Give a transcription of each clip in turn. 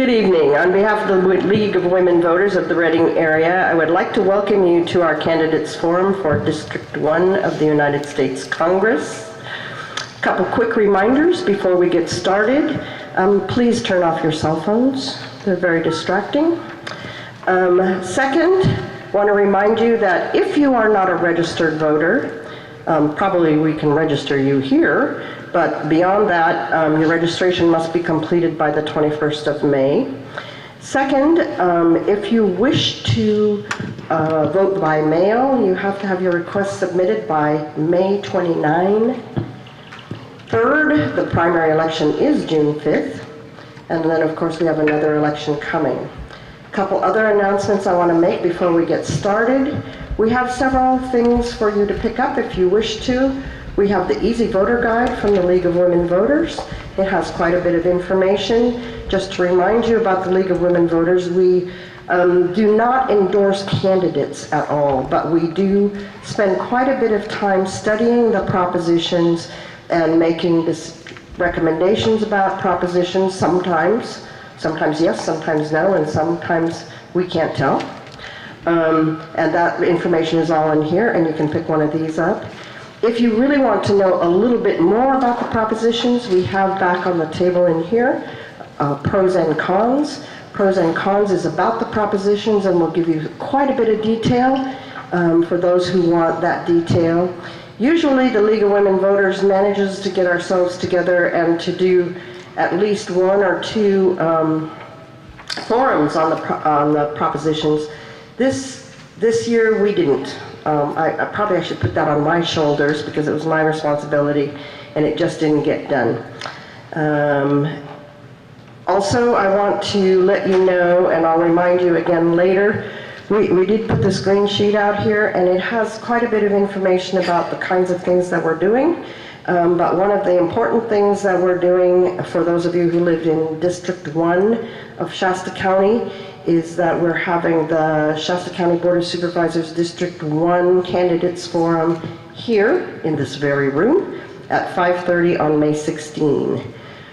Good evening. On behalf of the League of Women Voters of the Reading area, I would like to welcome you to our Candidates Forum for District 1 of the United States Congress. A couple quick reminders before we get started. Please turn off your cell phones. They're very distracting. Second, I want to remind you that if you are not a registered voter, probably we can register you here, but beyond that, your registration must be completed by the 21st of May. Second, if you wish to vote by mail, you have to have your request submitted by May 29. Third, the primary election is June 5th, and then of course we have another election coming. A couple other announcements I want to make before we get started. We have several things for you to pick up if you wish to. We have the Easy Voter Guide from the League of Women Voters. It has quite a bit of information. Just to remind you about the League of Women Voters, we do not endorse candidates at all, but we do spend quite a bit of time studying the propositions and making recommendations about propositions sometimes. Sometimes yes, sometimes no, and sometimes we can't tell. And that information is all in here, and you can pick one of these up. If you really want to know a little bit more about the propositions, we have back on the table in here pros and cons. Pros and cons is about the propositions, and we'll give you quite a bit of detail for those who want that detail. Usually the League of Women Voters manages to get ourselves together and to do at least one or two forums on the propositions. This year we didn't. I should put that on my shoulders because it was my responsibility and it just didn't get done. Also, I want to let you know, and I'll remind you again later, we did put the screen sheet out here, and it has quite a bit of information about the kinds of things that we're doing. But one of the important things that we're doing for those of you who lived in District 1 of Shasta County is that we're having the Shasta County Board of Supervisors District 1 Candidates Forum here in this very room at 5:30 on May 16.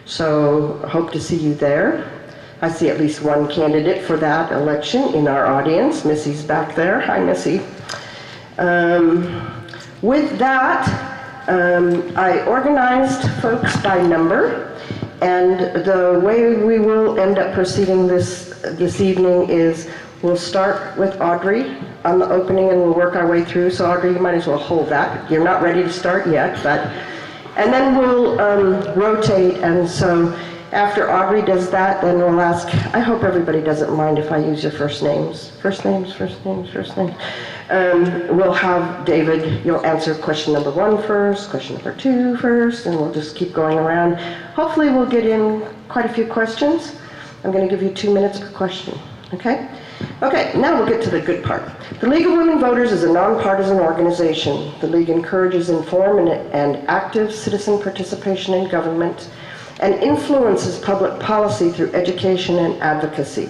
So hope to see you there. I see at least one candidate for that election in our audience. Missy's back there. Hi, Missy. With that, I organized folks by number, and the way we will end up proceeding this evening is we'll start with Audrey on the opening and we'll work our way through. So Audrey, you might as well hold that. You're not ready to start yet, and then we'll rotate, and so after Audrey does that, then we'll ask, I hope everybody doesn't mind if I use your first names. First names. We'll have David, you'll answer question number 1 first, question number 2 first, and we'll just keep going around. Hopefully we'll get in quite a few questions. I'm going to give you 2 minutes per question, okay? Okay, now we'll get to the good part. The League of Women Voters is a nonpartisan organization. The League encourages informed and active citizen participation in government and influences public policy through education and advocacy.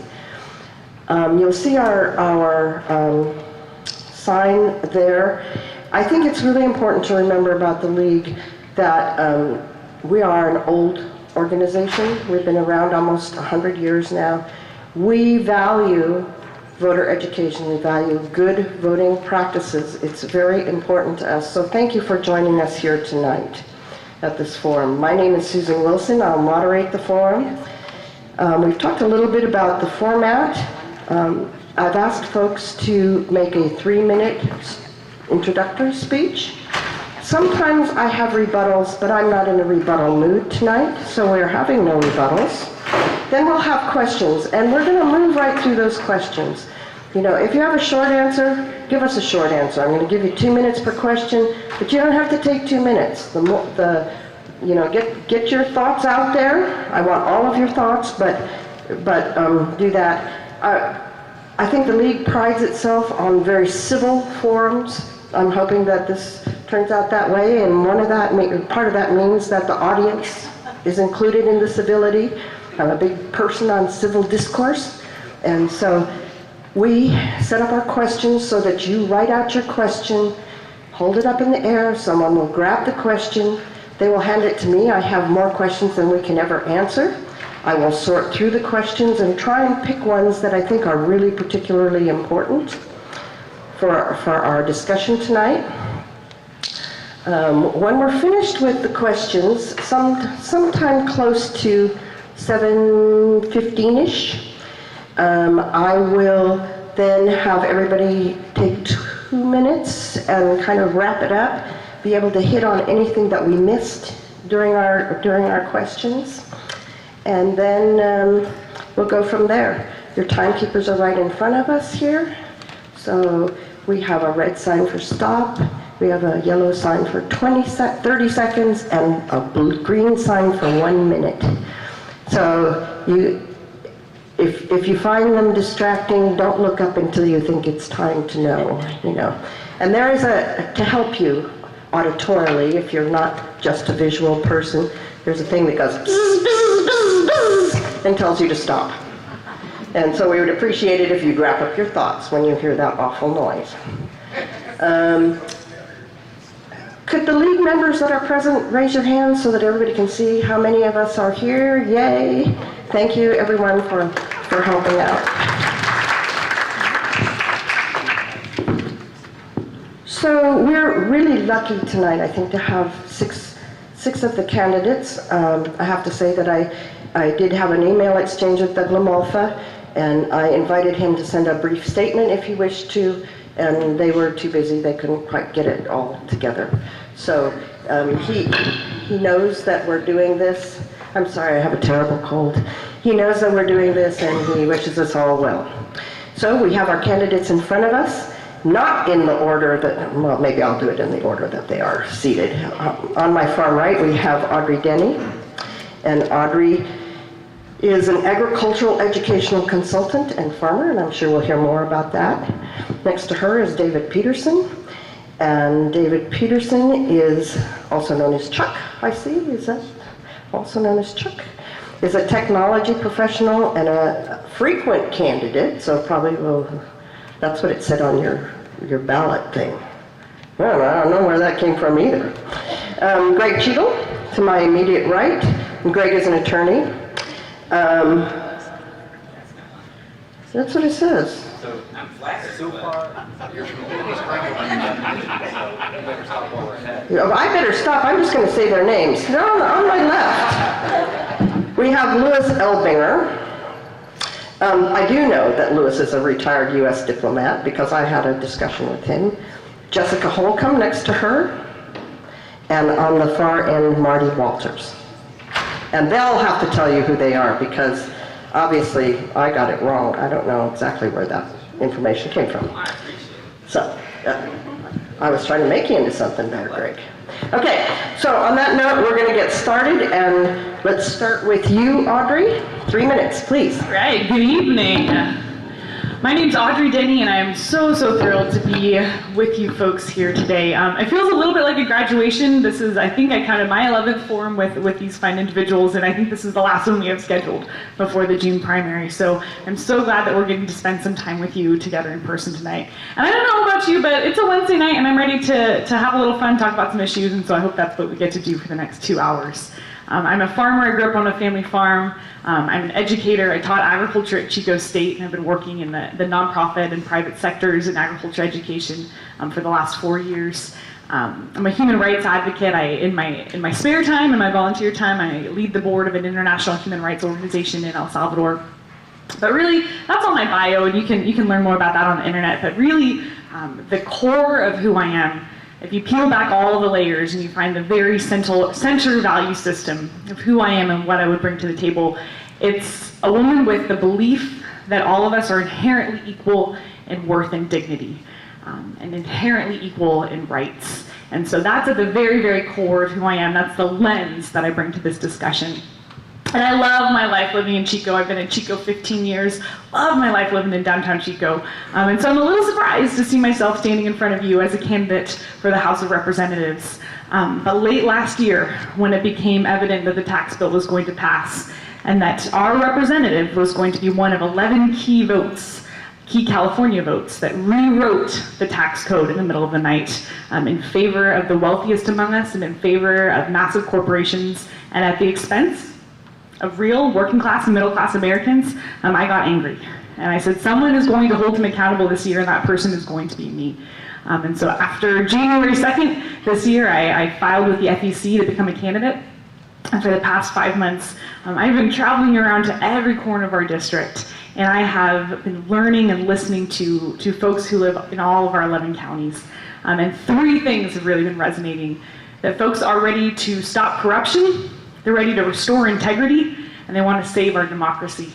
You'll see our sign there. I think it's really important to remember about the League that we are an old organization. We've been around almost 100 years now. We value voter education. We value good voting practices. It's very important to us. So thank you for joining us here tonight at this forum. My name is Susan Wilson. I'll moderate the forum. We've talked a little bit about the format. I've asked folks to make a 3-minute introductory speech. Sometimes I have rebuttals, but I'm not in a rebuttal mood tonight, so we're having no rebuttals. Then we'll have questions, and we're going to move right through those questions. You know, if you have a short answer, give us a short answer. I'm going to give you 2 minutes per question, but you don't have to take 2 minutes. Get your thoughts out there. I want all of your thoughts, but do that. I think the League prides itself on very civil forums. I'm hoping that this turns out that way, and part of that means that the audience is included in the civility. I'm a big person on civil discourse, and so we set up our questions so that you write out your question, hold it up in the air, someone will grab the question, they will hand it to me. I have more questions than we can ever answer. I will sort through the questions and try and pick ones that I think are really particularly important for our discussion tonight. When we're finished with the questions, sometime close to 7:15-ish, I will then have everybody take 2 minutes and kind of wrap it up, be able to hit on anything that we missed during our questions, and then we'll go from there. Your timekeepers are right in front of us here. So we have a red sign for stop, we have a yellow sign for 30 seconds, and a green sign for 1 minute. So if you find them distracting, don't look up until you think it's time to know, And there is to help you auditorily, if you're not just a visual person, there's a thing that goes bzz, bzz, bzz, bzz, and tells you to stop. And so we would appreciate it if you'd wrap up your thoughts when you hear that awful noise. Could the league members that are present raise your hands so that everybody can see how many of us are here? Yay! Thank you, everyone, for helping out. So we're really lucky tonight, I think, to have six of the candidates. I have to say that I did have an email exchange with Doug LaMalfa, and I invited him to send a brief statement if he wished to, and they were too busy, they couldn't quite get it all together. So he knows that we're doing this. I'm sorry, I have a terrible cold. He knows that we're doing this, and he wishes us all well. So we have our candidates in front of us, not in the order that, well, maybe I'll do it in the order that they are seated. On my far right, we have Audrey Denny, and Audrey is an agricultural educational consultant and farmer, and I'm sure we'll hear more about that. Next to her is David Peterson, and David Peterson is also known as Chuck, I see, is that also known as Chuck? Is a technology professional and a frequent candidate, so probably that's what it said on your ballot thing. Well, I don't know where that came from either. Greg Cheadle, to my immediate right, and Greg is an attorney. That's what it says. So I'm flattered. So far, you're I better stop. I'm just going to say their names. They're on my left. We have Louis Elbinger. I do know that Louis is a retired U.S. diplomat because I had a discussion with him. Jessica Holcomb next to her. And on the far end, Marty Walters. And they'll have to tell you who they are because obviously I got it wrong. I don't know exactly where that information came from. So I was trying to make you into something better, Greg. Okay, so on that note, we're going to get started, and let's start with you, Audrey. 3 minutes, please. Right, good evening. My name's Audrey Denny, and I'm so thrilled to be with you folks here today. It feels a little bit like a graduation. This is, I think, I counted my 11th forum with these fine individuals, and I think this is the last one we have scheduled before the June primary. So I'm so glad that we're getting to spend some time with you together in person tonight. And I don't know about you, but it's a Wednesday night, and I'm ready to have a little fun, talk about some issues, and so I hope that's what we get to do for the next 2 hours. I'm a farmer. I grew up on a family farm. I'm an educator. I taught agriculture at Chico State, and I've been working in the nonprofit and private sectors in agriculture education for the last 4 years. I'm a human rights advocate. In my spare time and my volunteer time, I lead the board of an international human rights organization in El Salvador. But really, that's all my bio, and you can learn more about that on the internet. But really, the core of who I am, if you peel back all the layers and you find the very central value system of who I am and what I would bring to the table, it's a woman with the belief that all of us are inherently equal in worth and dignity, and inherently equal in rights. And so that's at the very core of who I am. That's the lens that I bring to this discussion. And I love my life living in Chico. I've been in Chico 15 years. Love my life living in downtown Chico. And so I'm a little surprised to see myself standing in front of you as a candidate for the House of Representatives. But late last year, when it became evident that the tax bill was going to pass and that our representative was going to be one of 11 key California votes that rewrote the tax code in the middle of the night in favor of the wealthiest among us and in favor of massive corporations and at the expense of real working class and middle class Americans, I got angry. And I said, someone is going to hold him accountable this year, and that person is going to be me. And so after January 2nd this year, I filed with the FEC to become a candidate. And for the past 5 months, I've been traveling around to every corner of our district, and I have been learning and listening to folks who live in all of our 11 counties. And 3 things have really been resonating: that folks are ready to stop corruption, they're ready to restore integrity, and they want to save our democracy.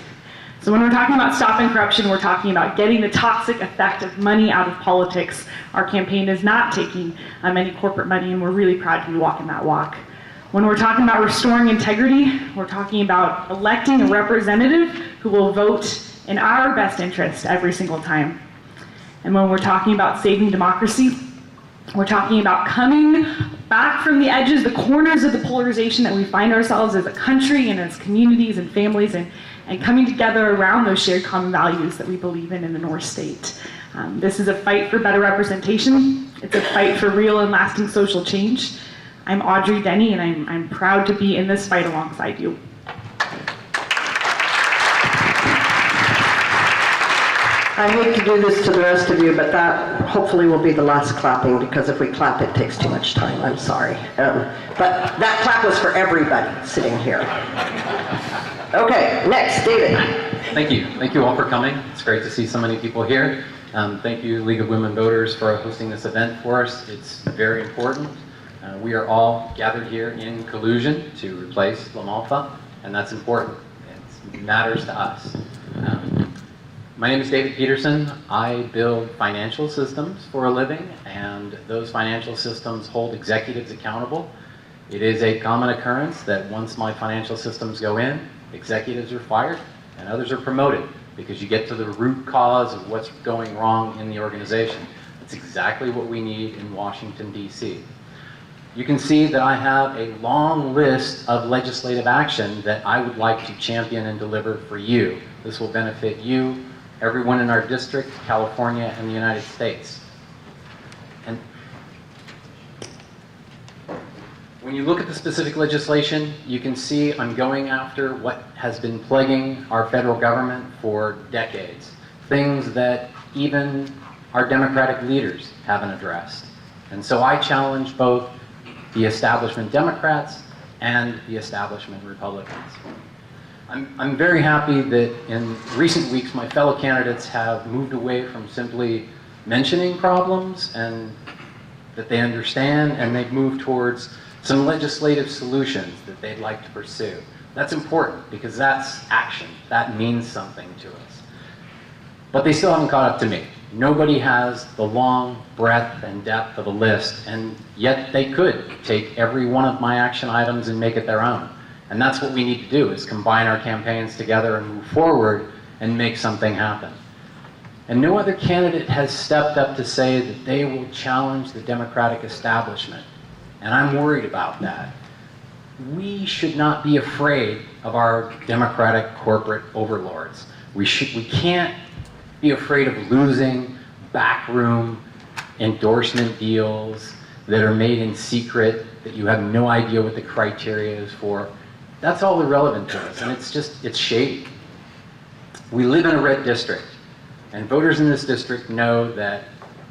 So when we're talking about stopping corruption, we're talking about getting the toxic effect of money out of politics. Our campaign is not taking any corporate money, and we're really proud to be walking that walk. When we're talking about restoring integrity, we're talking about electing a representative who will vote in our best interest every single time. And when we're talking about saving democracy, we're talking about coming back from the edges, the corners of the polarization that we find ourselves as a country and as communities and families, and coming together around those shared common values that we believe in the North State. This is a fight for better representation. It's a fight for real and lasting social change. I'm Audrey Denny, and I'm proud to be in this fight alongside you. I hate to do this to the rest of you, but that hopefully will be the last clapping, because if we clap, it takes too much time. I'm sorry. But that clap was for everybody sitting here. Okay, next, David. Thank you. Thank you all for coming. It's great to see so many people here. Thank you, League of Women Voters, for hosting this event for us. It's very important. We are all gathered here in collusion to replace LaMalfa, and that's important. It matters to us. My name is David Peterson. I build financial systems for a living, and those financial systems hold executives accountable. It is a common occurrence that once my financial systems go in, executives are fired and others are promoted, because you get to the root cause of what's going wrong in the organization. That's exactly what we need in Washington, D.C. You can see that I have a long list of legislative action that I would like to champion and deliver for you. This will benefit you, everyone in our district, California, and the United States. And when you look at the specific legislation, you can see I'm going after what has been plaguing our federal government for decades. Things that even our Democratic leaders haven't addressed. And so I challenge both the establishment Democrats and the establishment Republicans. I'm very happy that in recent weeks my fellow candidates have moved away from simply mentioning problems and that they understand, and they've moved towards some legislative solutions that they'd like to pursue. That's important, because that's action. That means something to us. But they still haven't caught up to me. Nobody has the long breadth and depth of a list, and yet they could take every one of my action items and make it their own. And that's what we need to do, is combine our campaigns together and move forward and make something happen. And no other candidate has stepped up to say that they will challenge the Democratic establishment. And I'm worried about that. We should not be afraid of our Democratic corporate overlords. We can't be afraid of losing backroom endorsement deals that are made in secret, that you have no idea what the criteria is for. That's all irrelevant to us, and it's shady. We live in a red district, and voters in this district know that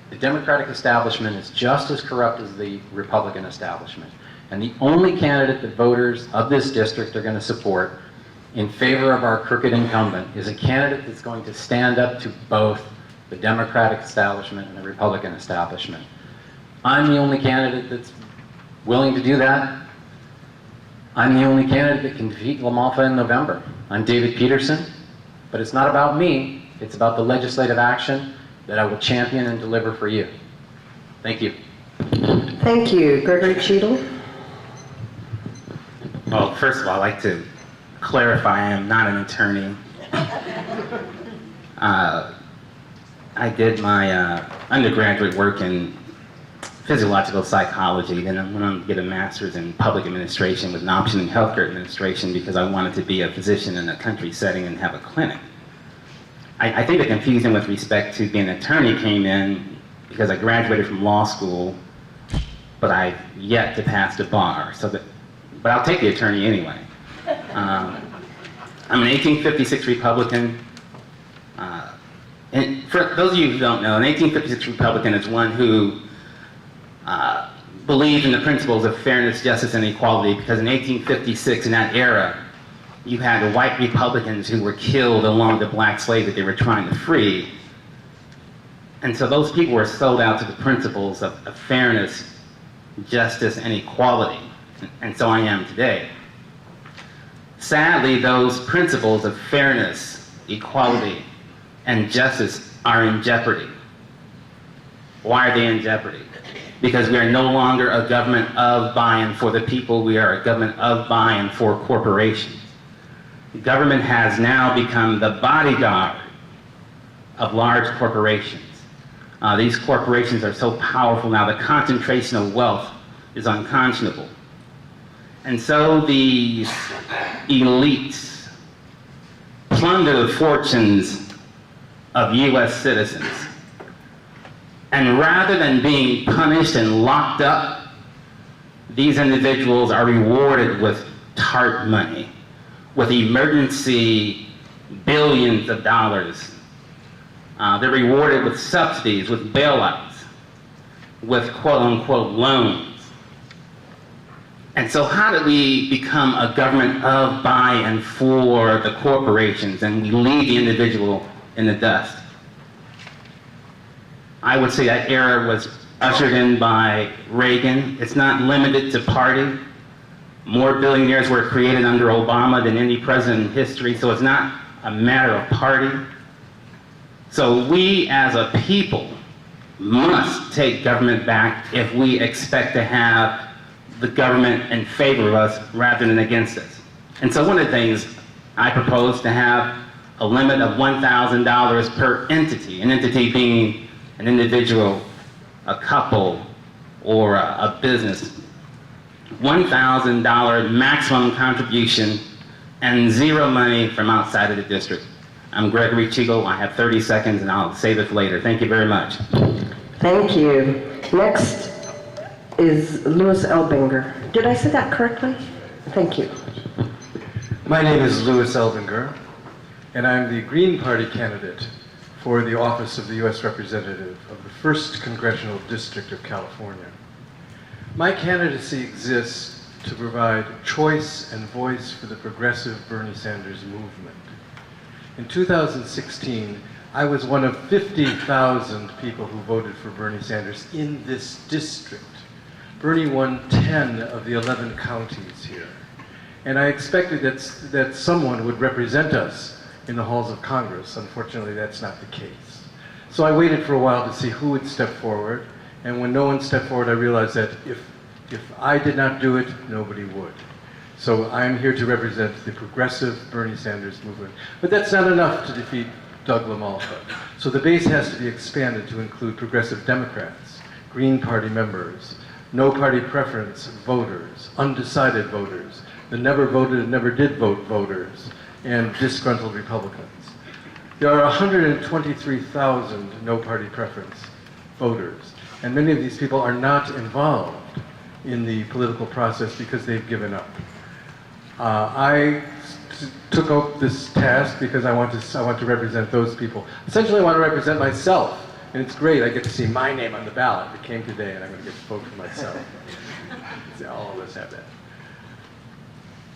the Democratic establishment is just as corrupt as the Republican establishment. And the only candidate that voters of this district are going to support in favor of our crooked incumbent is a candidate that's going to stand up to both the Democratic establishment and the Republican establishment. I'm the only candidate that's willing to do that. I'm the only candidate that can defeat LaMalfa in November. I'm David Peterson, but it's not about me. It's about the legislative action that I will champion and deliver for you. Thank you. Thank you. Gregory Cheadle. Well, first of all, I'd like to clarify I am not an attorney. I did my undergraduate work in physiological psychology, then I went on to get a master's in public administration with an option in healthcare administration because I wanted to be a physician in a country setting and have a clinic. I think the confusion with respect to being an attorney came in because I graduated from law school, but I've yet to pass the bar. But I'll take the attorney anyway. I'm an 1856 Republican. And for those of you who don't know, an 1856 Republican is one who believed in the principles of fairness, justice, and equality, because in 1856, in that era, you had white Republicans who were killed along with the black slaves that they were trying to free. And so those people were sold out to the principles of fairness, justice, and equality. And so I am today. Sadly, those principles of fairness, equality, and justice are in jeopardy. Why are they in jeopardy? Because we are no longer a government of, by, and for the people. We are a government of, by, and for corporations. Government has now become the bodyguard of large corporations. These corporations are so powerful now, the concentration of wealth is unconscionable. And so these elites plunder the fortunes of US citizens. And rather than being punished and locked up, these individuals are rewarded with TARP money, with emergency billions of dollars. They're rewarded with subsidies, with bailouts, with quote-unquote loans. And so how do we become a government of, by, and for the corporations, and we leave the individual in the dust? I would say that era was ushered in by Reagan. It's not limited to party. More billionaires were created under Obama than any president in history, so it's not a matter of party. So we as a people must take government back if we expect to have the government in favor of us rather than against us. And so one of the things I propose to have a limit of $1,000 per entity, an entity being an individual, a couple, or a business. $1,000 maximum contribution and zero money from outside of the district. I'm Gregory Chigo. I have 30 seconds and I'll save it for later. Thank you very much. Thank you. Next is Louis Elbinger. Did I say that correctly? Thank you. My name is Louis Elbinger, and I'm the Green Party candidate for the office of the U.S. Representative of the 1st Congressional District of California. My candidacy exists to provide choice and voice for the progressive Bernie Sanders movement. In 2016, I was one of 50,000 people who voted for Bernie Sanders in this district. Bernie won 10 of the 11 counties here. And I expected that someone would represent us in the halls of Congress. Unfortunately, that's not the case. So I waited for a while to see who would step forward. And when no one stepped forward, I realized that if I did not do it, nobody would. So I'm here to represent the progressive Bernie Sanders movement. But that's not enough to defeat Doug LaMalfa. So the base has to be expanded to include progressive Democrats, Green Party members, no party preference voters, undecided voters, the never voted and never did vote voters, and disgruntled Republicans. There are 123,000 no party preference voters, and many of these people are not involved in the political process because they've given up. I took up this task because I want to represent those people. Essentially, I want to represent myself, and it's great. I get to see my name on the ballot. It came today, and I'm going to get to vote for myself. All of us have that.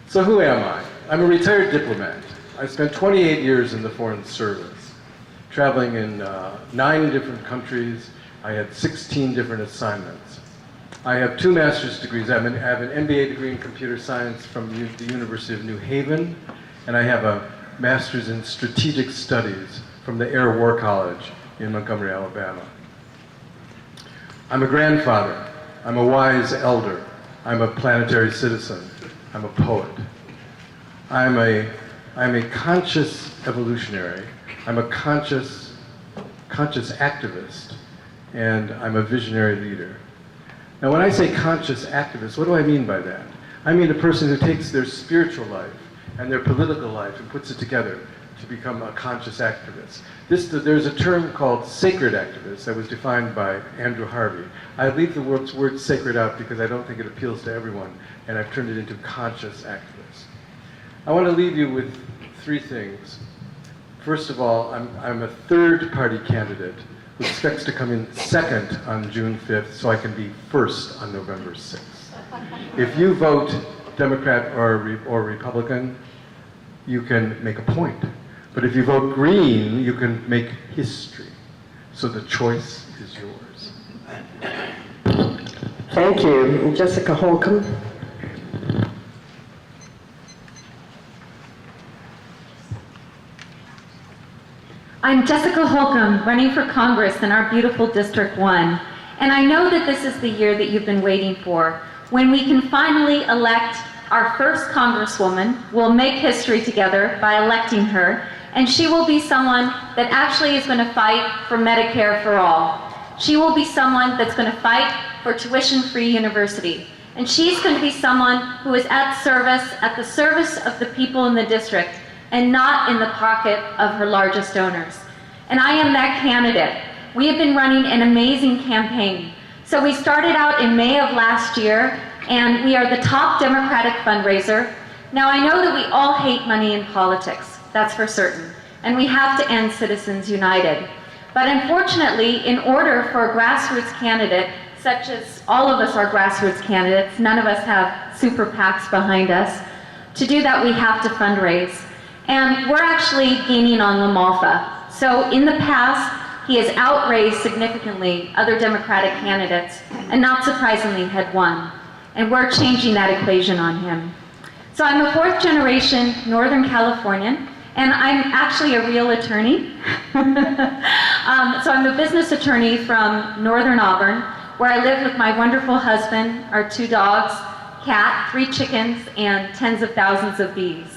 So who am I? I'm a retired diplomat. I spent 28 years in the Foreign Service, traveling in 9 different countries. I had 16 different assignments. I have 2 master's degrees. I have an MBA degree in computer science from the University of New Haven, and I have a master's in strategic studies from the Air War College in Montgomery, Alabama. I'm a grandfather. I'm a wise elder. I'm a planetary citizen. I'm a poet. I'm a conscious evolutionary. I'm a conscious activist, and I'm a visionary leader. Now, when I say conscious activist, what do I mean by that? I mean a person who takes their spiritual life and their political life and puts it together to become a conscious activist. There's a term called sacred activist that was defined by Andrew Harvey. I leave the word sacred out because I don't think it appeals to everyone, and I've turned it into conscious activist. I want to leave you with three things. First of all, I'm a third-party candidate who expects to come in second on June 5th so I can be first on November 6th. If you vote Democrat or Republican, you can make a point. But if you vote Green, you can make history. So the choice is yours. Thank you. Jessica Holcomb. I'm Jessica Holcomb, running for Congress in our beautiful District 1. And I know that this is the year that you've been waiting for, when we can finally elect our first Congresswoman. We'll make history together by electing her, and she will be someone that actually is going to fight for Medicare for all. She will be someone that's going to fight for tuition-free university. And she's going to be someone who is at the service of the people in the district, and not in the pocket of her largest donors. And I am that candidate. We have been running an amazing campaign. So we started out in May of last year, and we are the top Democratic fundraiser. Now I know that we all hate money in politics, that's for certain, and we have to end Citizens United. But unfortunately, in order for a grassroots candidate, such as all of us are grassroots candidates, none of us have super PACs behind us, to do that we have to fundraise. And we're actually gaining on LaMalfa. So in the past, he has outraised significantly other Democratic candidates, and not surprisingly had won. And we're changing that equation on him. So I'm a fourth generation Northern Californian, and I'm actually a real attorney. So I'm a business attorney from Northern Auburn, where I live with my wonderful husband, our 2 dogs, cat, 3 chickens, and tens of thousands of bees.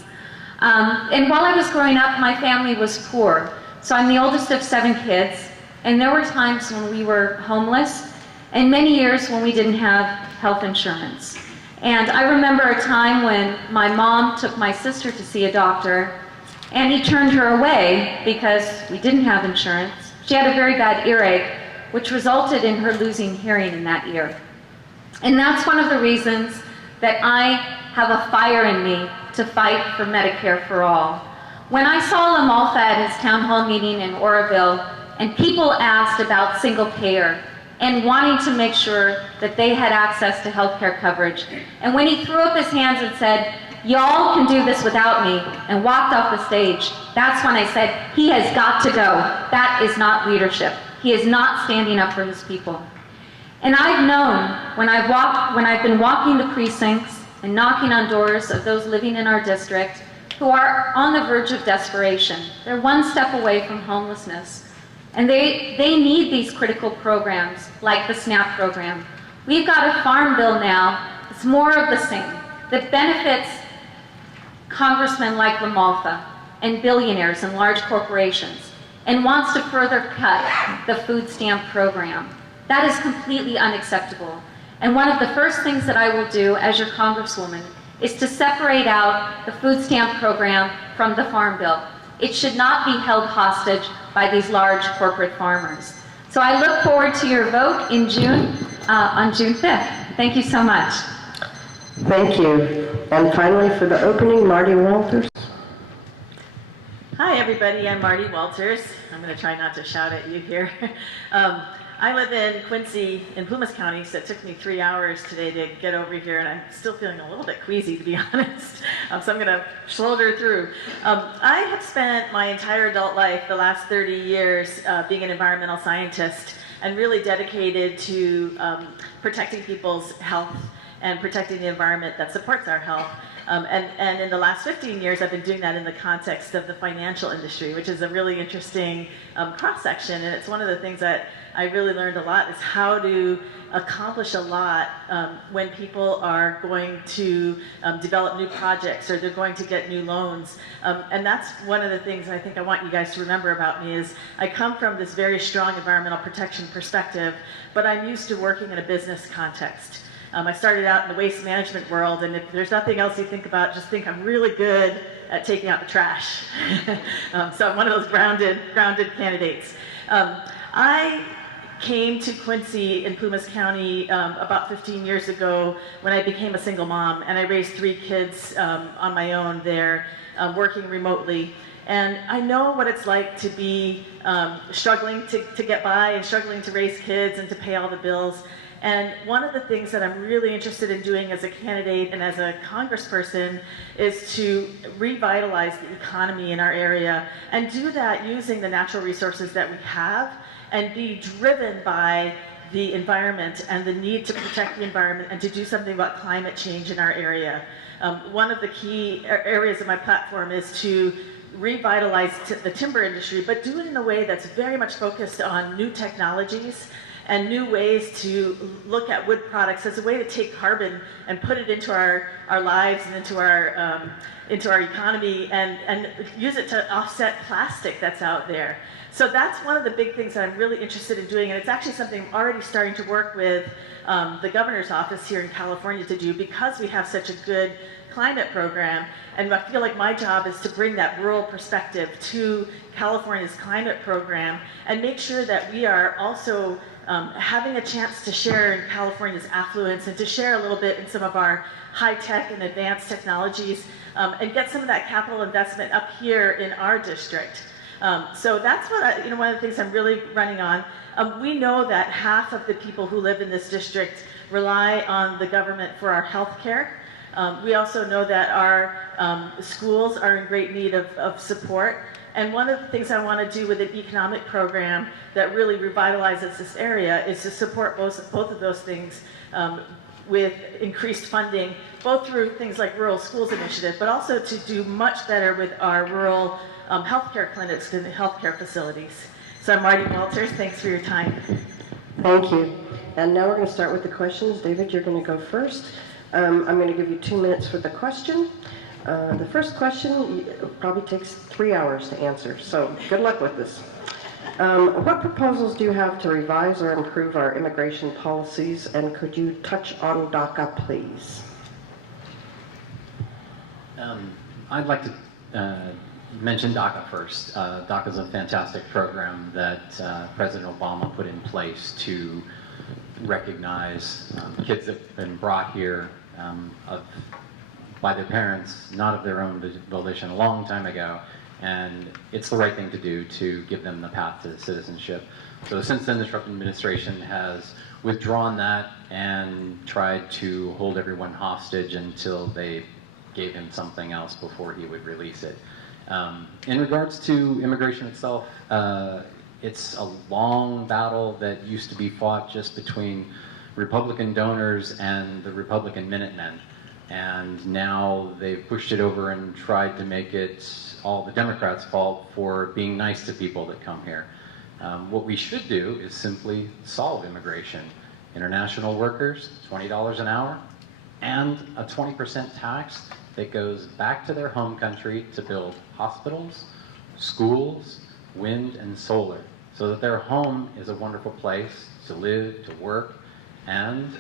And while I was growing up, my family was poor. So I'm the oldest of 7 kids, and there were times when we were homeless, and many years when we didn't have health insurance. And I remember a time when my mom took my sister to see a doctor, and he turned her away because we didn't have insurance. She had a very bad earache, which resulted in her losing hearing in that ear. And that's one of the reasons that I have a fire in me to fight for Medicare for all. When I saw LaMalfa at his town hall meeting in Oroville, and people asked about single payer and wanting to make sure that they had access to health care coverage, and when he threw up his hands and said, "Y'all can do this without me," and walked off the stage, that's when I said, he has got to go. That is not leadership. He is not standing up for his people. And I've known when I've been walking the precincts and knocking on doors of those living in our district who are on the verge of desperation. They're one step away from homelessness. And they need these critical programs like the SNAP program. We've got a farm bill now that's more of the same, that benefits congressmen like LaMalfa and billionaires and large corporations, and wants to further cut the food stamp program. That is completely unacceptable. And one of the first things that I will do as your Congresswoman is to separate out the food stamp program from the farm bill. It should not be held hostage by these large corporate farmers. So I look forward to your vote in June, on June 5th. Thank you so much. Thank you. And finally, for the opening, Marty Walters. Hi everybody, I'm Marty Walters. I'm going to try not to shout at you here. I live in Quincy in Plumas County, so it took me 3 hours today to get over here, and I'm still feeling a little bit queasy, to be honest. So I'm going to shoulder through. I have spent my entire adult life, the last 30 years, being an environmental scientist and really dedicated to protecting people's health and protecting the environment that supports our health. And in the last 15 years, I've been doing that in the context of the financial industry, which is a really interesting cross-section. And it's one of the things that I really learned a lot is how to accomplish a lot when people are going to develop new projects or they're going to get new loans. And that's one of the things I think I want you guys to remember about me is I come from this very strong environmental protection perspective, but I'm used to working in a business context. I started out in the waste management world, and if there's nothing else you think about, just think I'm really good at taking out the trash. So I'm one of those grounded candidates. I came to Quincy in Plumas County about 15 years ago when I became a single mom, and I raised 3 kids on my own there, working remotely. And I know what it's like to be struggling to get by and struggling to raise kids and to pay all the bills. And one of the things that I'm really interested in doing as a candidate and as a congressperson is to revitalize the economy in our area, and do that using the natural resources that we have, and be driven by the environment and the need to protect the environment and to do something about climate change in our area. One of the key areas of my platform is to revitalize the timber industry, but do it in a way that's very much focused on new technologies and new ways to look at wood products as a way to take carbon and put it into our lives and into our economy, and use it to offset plastic that's out there. So that's one of the big things that I'm really interested in doing, and it's actually something I'm already starting to work with the governor's office here in California to do, because we have such a good climate program. And I feel like my job is to bring that rural perspective to California's climate program, and make sure that we are also having a chance to share in California's affluence, and to share a little bit in some of our high-tech and advanced technologies, and get some of that capital investment up here in our district. So that's what one of the things I'm really running on. We know that half of the people who live in this district rely on the government for our health care. We also know that our schools are in great need of support. And one of the things I want to do with an economic program that really revitalizes this area is to support both of those things with increased funding, both through things like Rural Schools Initiative, but also to do much better with our rural healthcare clinics and healthcare facilities. So I'm Marty Walters. Thanks for your time. Thank you. And now we're going to start with the questions. David, you're going to go first. I'm going to give you 2 minutes for the question. The first question probably takes 3 hours to answer, so good luck with this. What proposals do you have to revise or improve our immigration policies, and could you touch on DACA, please? I'd like to mention DACA first. DACA is a fantastic program that President Obama put in place to recognize kids that have been brought here by their parents, not of their own volition, a long time ago, and it's the right thing to do to give them the path to citizenship. So since then, the Trump administration has withdrawn that and tried to hold everyone hostage until they gave him something else before he would release it. In regards to immigration itself, it's a long battle that used to be fought just between Republican donors and the Republican Minutemen. And now they've pushed it over and tried to make it all the Democrats' fault for being nice to people that come here. What we should do is simply solve immigration. International workers, $20 an hour, and a 20% tax that goes back to their home country to build hospitals, schools, wind and solar, so that their home is a wonderful place to live, to work, and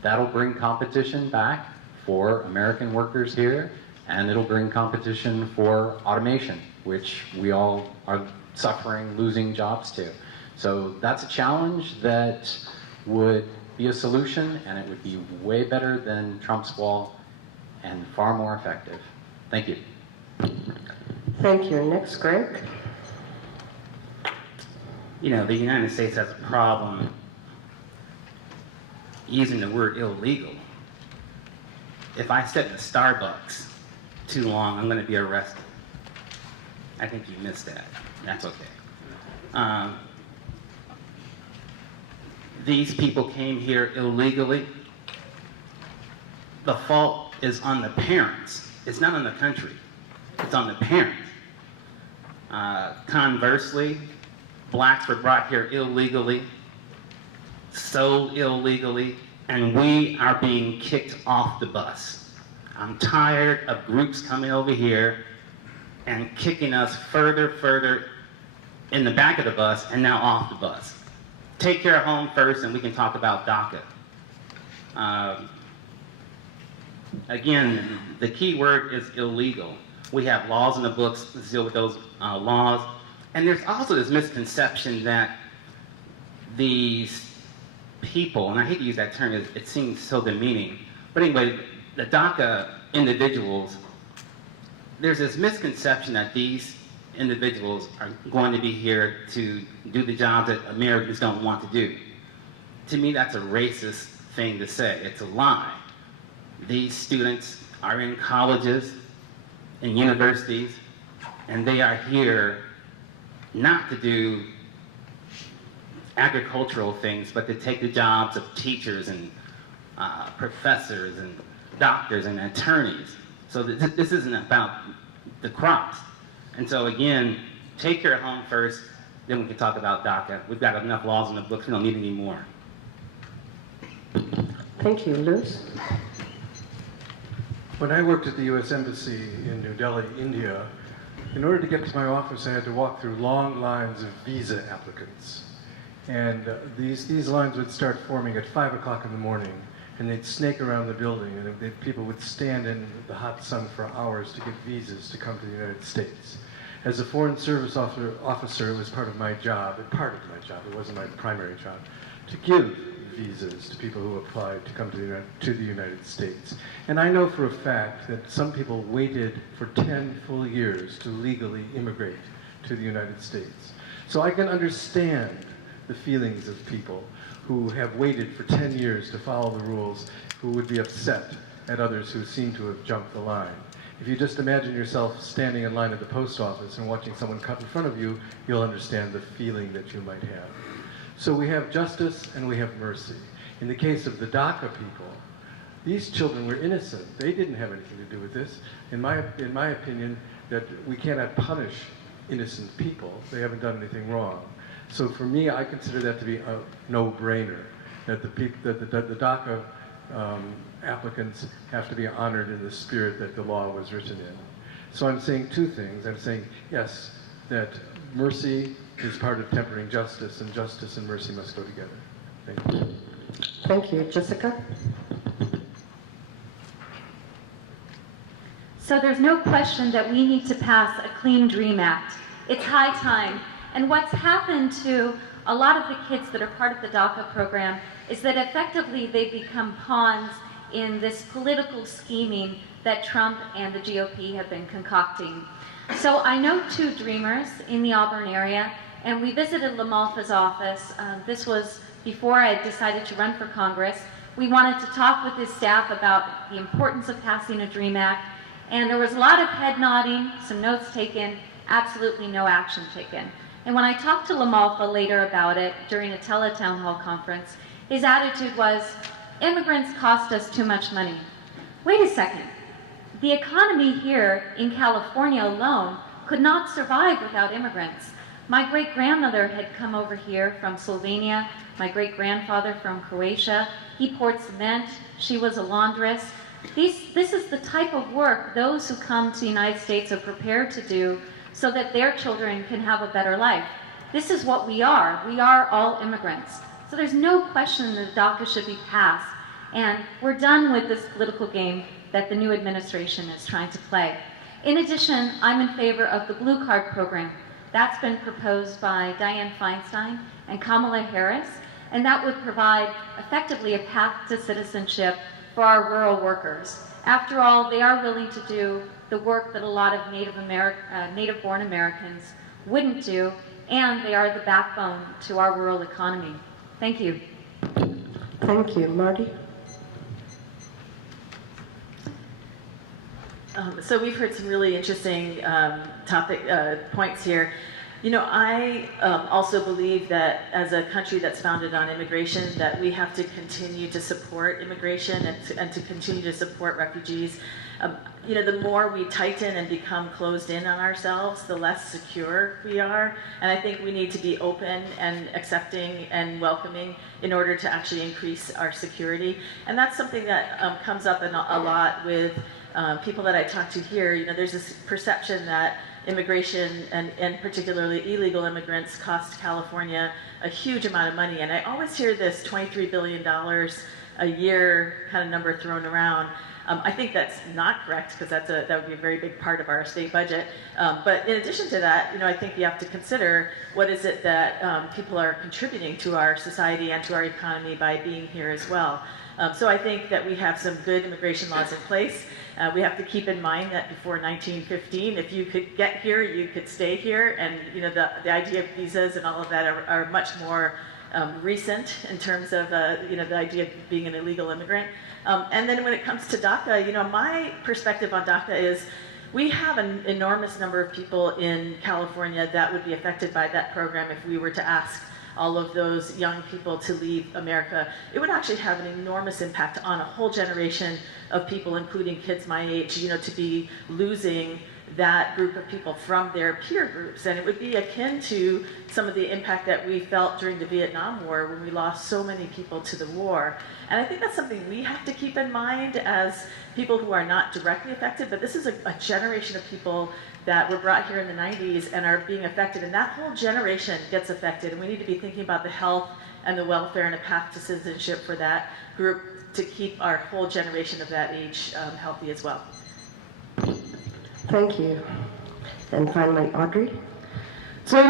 that'll bring competition back for American workers here, and it'll bring competition for automation, which we all are suffering, losing jobs to. So that's a challenge that would be a solution, and it would be way better than Trump's wall and far more effective. Thank you. Thank you. Next, Greg. You know, the United States has a problem using the word illegal. If I sit in a Starbucks too long, I'm going to be arrested. I think you missed that. That's okay. These people came here illegally. The fault is on the parents. It's not on the country. It's on the parents. Conversely, blacks were brought here illegally, sold illegally, and we are being kicked off the bus. I'm tired of groups coming over here and kicking us further in the back of the bus and now off the bus. Take care of home first and we can talk about DACA. Again, the key word is illegal. We have laws in the books to deal with those laws. And there's also this misconception that these people, and I hate to use that term, it seems so demeaning, but anyway, the DACA individuals, there's this misconception that these individuals are going to be here to do the jobs that Americans don't want to do. To me, that's a racist thing to say. It's a lie. These students are in colleges, in universities, and they are here not to do agricultural things, but to take the jobs of teachers and professors and doctors and attorneys. So this isn't about the crops. And so again, take care of home first, then we can talk about DACA. We've got enough laws in the books, we don't need any more. Thank you. Luz? When I worked at the U.S. Embassy in New Delhi, India, in order to get to my office, I had to walk through long lines of visa applicants. And these lines would start forming at 5 o'clock in the morning, and they'd snake around the building, and people would stand in the hot sun for hours to get visas to come to the United States. As a Foreign Service officer, it was part of my job, it wasn't my primary job, to give visas to people who applied to come to the United States. And I know for a fact that some people waited for 10 full years to legally immigrate to the United States. So I can understand the feelings of people who have waited for 10 years to follow the rules, who would be upset at others who seem to have jumped the line. If you just imagine yourself standing in line at the post office and watching someone cut in front of you, you'll understand the feeling that you might have. So we have justice and we have mercy. In the case of the DACA people, these children were innocent. They didn't have anything to do with this. In my opinion, that we cannot punish innocent people. They haven't done anything wrong. So for me, I consider that to be a no-brainer, that the DACA applicants have to be honored in the spirit that the law was written in. So I'm saying two things. I'm saying, yes, that mercy is part of tempering justice, and justice and mercy must go together. Thank you. Thank you. Jessica? So there's no question that we need to pass a Clean Dream Act. It's high time. And what's happened to a lot of the kids that are part of the DACA program is that effectively they become pawns in this political scheming that Trump and the GOP have been concocting. So I know two dreamers in the Auburn area, and we visited LaMalfa's office. This was before I had decided to run for Congress. We wanted to talk with his staff about the importance of passing a DREAM Act, and there was a lot of head nodding, some notes taken, absolutely no action taken. And when I talked to LaMalfa later about it during a tele-town hall conference, his attitude was, immigrants cost us too much money. Wait a second. The economy here in California alone could not survive without immigrants. My great-grandmother had come over here from Slovenia, my great-grandfather from Croatia. He poured cement, she was a laundress. This is the type of work those who come to the United States are prepared to do so that their children can have a better life. This is what we are. We are all immigrants. So there's no question that DACA should be passed. And we're done with this political game that the new administration is trying to play. In addition, I'm in favor of the Blue Card program. That's been proposed by Dianne Feinstein and Kamala Harris, and that would provide effectively a path to citizenship for our rural workers. After all, they are willing to do the work that a lot of native-born Americans wouldn't do, and they are the backbone to our rural economy. Thank you. Thank you. Marty? So we've heard some really interesting points here. You know, I also believe that as a country that's founded on immigration, that we have to continue to support immigration and to continue to support refugees. You know, the more we tighten and become closed in on ourselves, the less secure we are. And I think we need to be open and accepting and welcoming in order to actually increase our security. And that's something that comes up a lot with people that I talk to here. You know, there's this perception that immigration and particularly illegal immigrants cost California a huge amount of money. And I always hear this $23 billion a year kind of number thrown around. I think that's not correct because that would be a very big part of our state budget. But in addition to that, I think you have to consider what is it that people are contributing to our society and to our economy by being here as well. So I think that we have some good immigration laws in place. We have to keep in mind that before 1915, if you could get here, you could stay here, and the idea of visas and all of that are much more recent in terms of the idea of being an illegal immigrant. And then when it comes to DACA, my perspective on DACA is we have an enormous number of people in California that would be affected by that program if we were to ask all of those young people to leave America. It would actually have an enormous impact on a whole generation of people, including kids my age, to be losing that group of people from their peer groups. And it would be akin to some of the impact that we felt during the Vietnam War when we lost so many people to the war. And I think that's something we have to keep in mind as people who are not directly affected, but this is a generation of people that were brought here in the 90s and are being affected, and that whole generation gets affected, and we need to be thinking about the health and the welfare and a path to citizenship for that group to keep our whole generation of that age healthy as well. Thank you. And finally, Audrey? So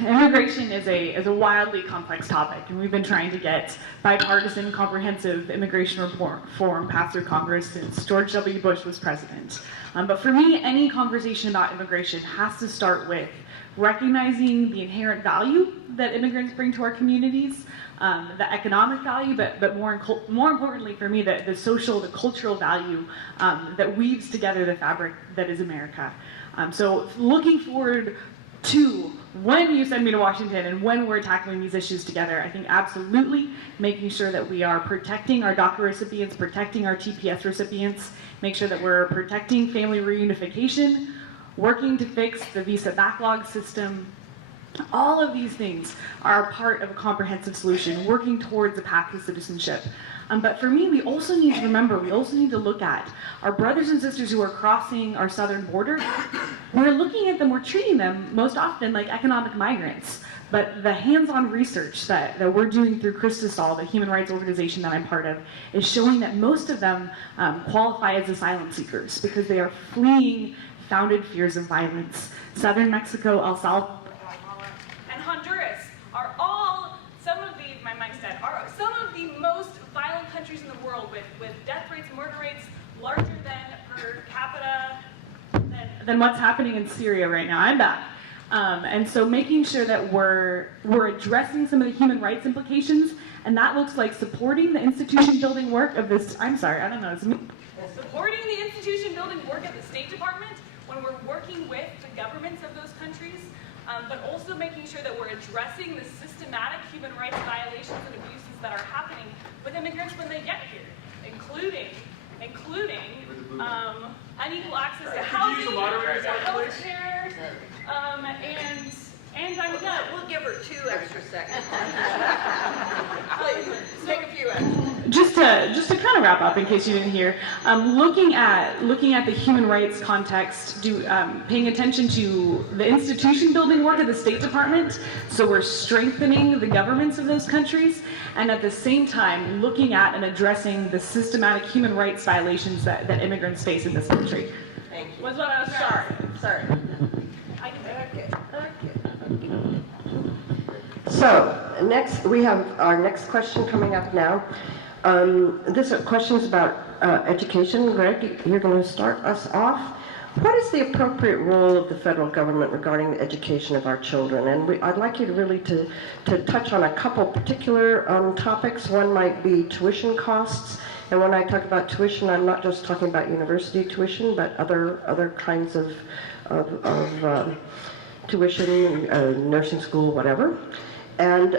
immigration is a wildly complex topic, and we've been trying to get bipartisan, comprehensive immigration reform passed through Congress since George W. Bush was president. But for me, any conversation about immigration has to start with recognizing the inherent value that immigrants bring to our communities, the economic value, but more importantly for me, the social, the cultural value that weaves together the fabric that is America. So looking forward to when you send me to Washington and when we're tackling these issues together, I think absolutely making sure that we are protecting our DACA recipients, protecting our TPS recipients, make sure that we're protecting family reunification, working to fix the visa backlog system. All of these things are part of a comprehensive solution, working towards a path to citizenship. But for me, we also need to remember, we also need to look at our brothers and sisters who are crossing our southern border. We're looking at them, we're treating them most often like economic migrants. But the hands-on research that we're doing through Christosol, the human rights organization that I'm part of, is showing that most of them qualify as asylum seekers because they are fleeing founded fears of violence. Southern Mexico, El Salvador, and Honduras are all some of the most violent countries in the world with death rates, murder rates larger than per capita than what's happening in Syria right now. I'm back. And so making sure that we're addressing some of the human rights implications, and that looks like supporting the institution building work of this, supporting the institution building work of the State Department when we're working with the governments of those countries, but also making sure that we're addressing the systematic human rights violations and abuses that are happening with immigrants when they get here, including unequal access to housing, to health care, and I'm done. We'll give her 2 extra seconds. Please, take a few extra. Just to kind of wrap up, in case you didn't hear, looking at the human rights context, paying attention to the institution building work of the State Department, so we're strengthening the governments of those countries, and at the same time looking at and addressing the systematic human rights violations that immigrants face in this country. Thank you. Was what I was Sorry. I can Okay. So, next, we have our next question coming up now. This question is about education. Greg, you're going to start us off. What is the appropriate role of the federal government regarding the education of our children? And I'd like you to really to touch on a couple particular topics. One might be tuition costs. And when I talk about tuition, I'm not just talking about university tuition, but other kinds of tuition, nursing school, whatever. And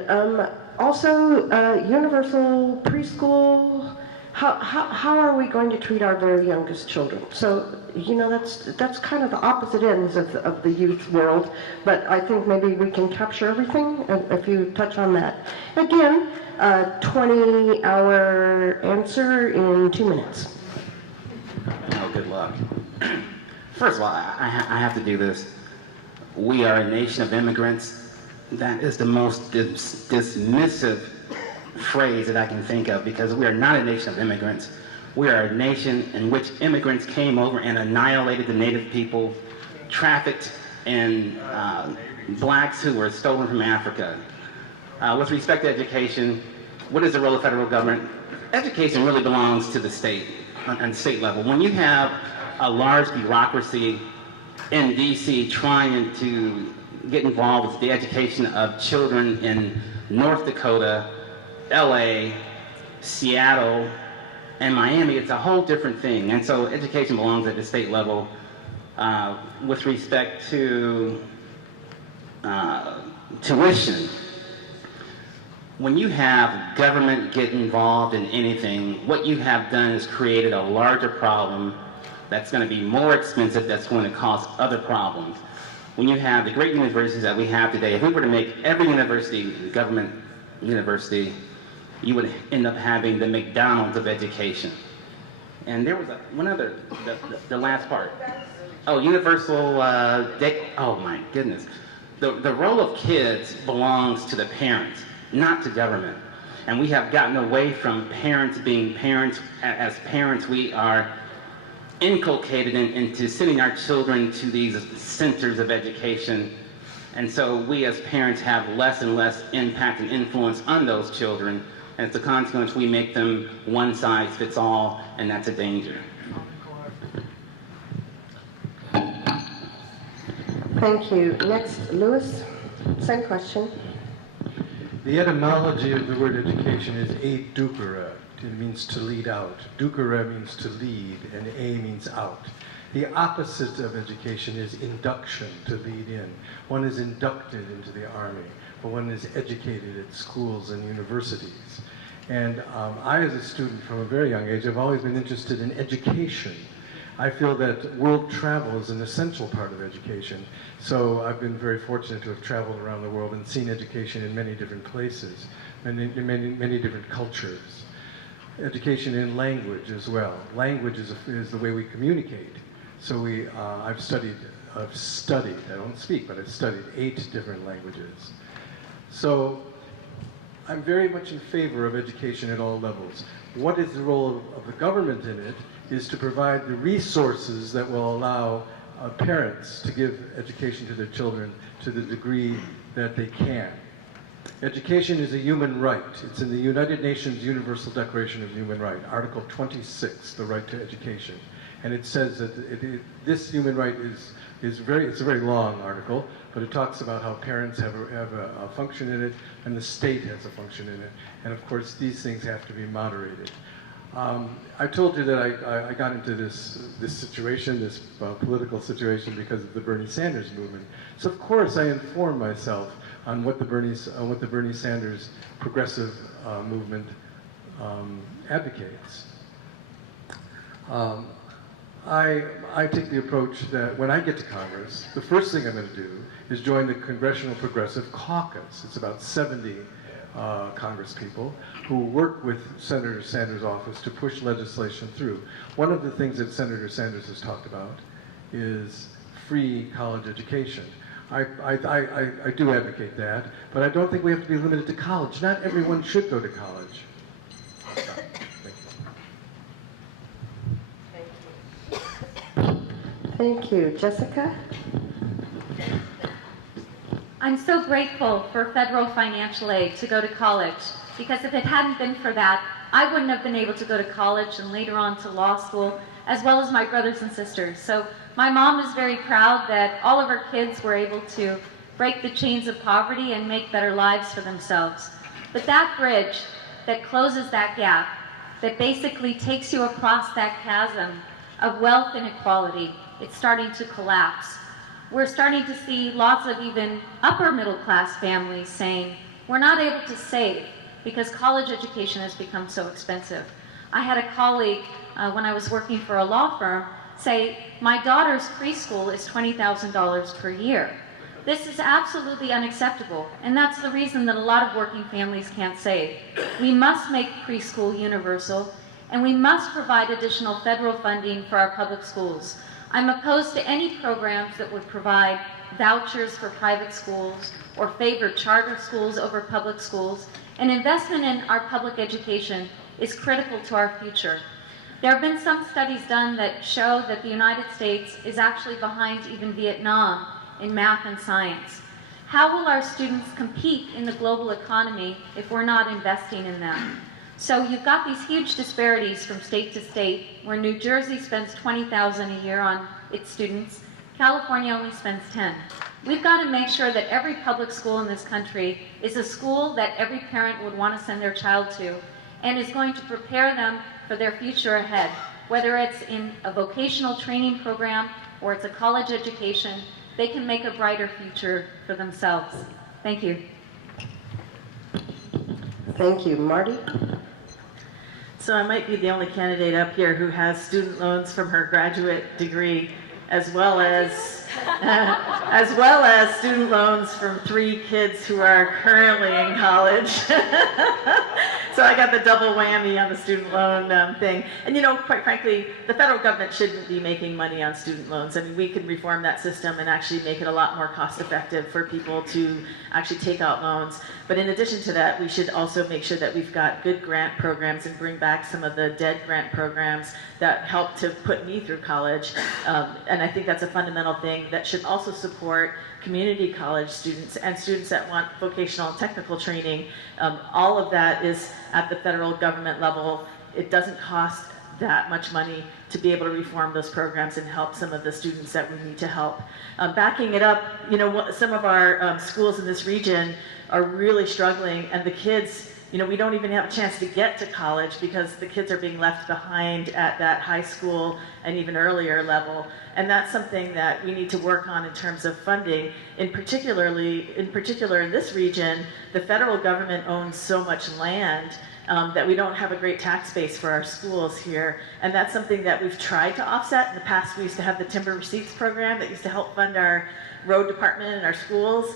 also universal preschool. How are we going to treat our very youngest children? So, that's kind of the opposite ends of the youth world, but I think maybe we can capture everything if you touch on that. Again, a 20-hour answer in 2 minutes. Oh, good luck. First of all, I have to do this. We are a nation of immigrants. That is the most dismissive phrase that I can think of, because we are not a nation of immigrants. We are a nation in which immigrants came over and annihilated the native people, trafficked in blacks who were stolen from Africa. With respect to education, what is the role of federal government? Education really belongs to the state, on the state level. When you have a large bureaucracy in DC trying to get involved with the education of children in North Dakota, LA, Seattle, and Miami, it's a whole different thing. And so education belongs at the state level. With respect to tuition, when you have government get involved in anything, what you have done is created a larger problem that's going to be more expensive, that's going to cause other problems. When you have the great universities that we have today, if we were to make every university government university, you would end up having the McDonald's of education. And there was one other, the last part. Oh, universal, oh my goodness. The role of kids belongs to the parents, not to government. And we have gotten away from parents being parents. As parents, we are inculcated into sending our children to these centers of education. And so we as parents have less and less impact and influence on those children. And as a consequence, we make them one size fits all, and that's a danger. Thank you. Next, Louis, same question. The etymology of the word education is edukere. It means to lead out. Dukere means to lead, and a means out. The opposite of education is induction, to lead in. One is inducted into the army, but one is educated at schools and universities. And I, as a student from a very young age, have always been interested in education. I feel that world travel is an essential part of education. So I've been very fortunate to have traveled around the world and seen education in many different places, and in many different cultures. Education in language as well. Language is the way we communicate. So I've studied, I don't speak, but I've studied 8 different languages. So I'm very much in favor of education at all levels. What is the role of the government in it is to provide the resources that will allow parents to give education to their children to the degree that they can. Education is a human right. It's in the United Nations Universal Declaration of Human Rights, Article 26, the right to education. And it says that this human right it's a very long article, but it talks about how parents have a function in it, and the state has a function in it. And of course, these things have to be moderated. I told you that I got into this situation, this political situation, because of the Bernie Sanders movement. So of course I informed myself on what the Bernie Sanders progressive movement advocates. I take the approach that when I get to Congress, the first thing I'm going to do is join the Congressional Progressive Caucus. It's about 70 Congress people who work with Senator Sanders' office to push legislation through. One of the things that Senator Sanders has talked about is free college education. I do advocate that, but I don't think we have to be limited to college. Not everyone should go to college. Thank you. Jessica? I'm so grateful for federal financial aid to go to college, because if it hadn't been for that, I wouldn't have been able to go to college and later on to law school, as well as my brothers and sisters. So my mom is very proud that all of her kids were able to break the chains of poverty and make better lives for themselves. But that bridge that closes that gap, that basically takes you across that chasm of wealth inequality, it's starting to collapse. We're starting to see lots of even upper middle class families saying, we're not able to save because college education has become so expensive. I had a colleague when I was working for a law firm say, my daughter's preschool is $20,000 per year. This is absolutely unacceptable, and that's the reason that a lot of working families can't save. We must make preschool universal, and we must provide additional federal funding for our public schools. I'm opposed to any programs that would provide vouchers for private schools or favor charter schools over public schools. An investment in our public education is critical to our future. There have been some studies done that show that the United States is actually behind even Vietnam in math and science. How will our students compete in the global economy if we're not investing in them? So you've got these huge disparities from state to state, where New Jersey spends $20,000 a year on its students, California only spends 10. We've got to make sure that every public school in this country is a school that every parent would want to send their child to, and is going to prepare them for their future ahead, whether it's in a vocational training program or it's a college education. They can make a brighter future for themselves. Thank you. Thank you. Marty? So I might be the only candidate up here who has student loans from her graduate degree, as well as student loans from 3 kids who are currently in college. So I got the double whammy on the student loan thing. And quite frankly, the federal government shouldn't be making money on student loans. I mean, we could reform that system and actually make it a lot more cost effective for people to actually take out loans. But in addition to that, we should also make sure that we've got good grant programs and bring back some of the dead grant programs that helped to put me through college. And I think that's a fundamental thing that should also support community college students and students that want vocational and technical training. All of that is at the federal government level. It doesn't cost that much money to be able to reform those programs and help some of the students that we need to help. Backing it up, some of our schools in this region are really struggling, and the kids, we don't even have a chance to get to college because the kids are being left behind at that high school and even earlier level. And that's something that we need to work on in terms of funding. In particular in this region, the federal government owns so much land that we don't have a great tax base for our schools here. And that's something that we've tried to offset. In the past, we used to have the timber receipts program that used to help fund our road department and our schools.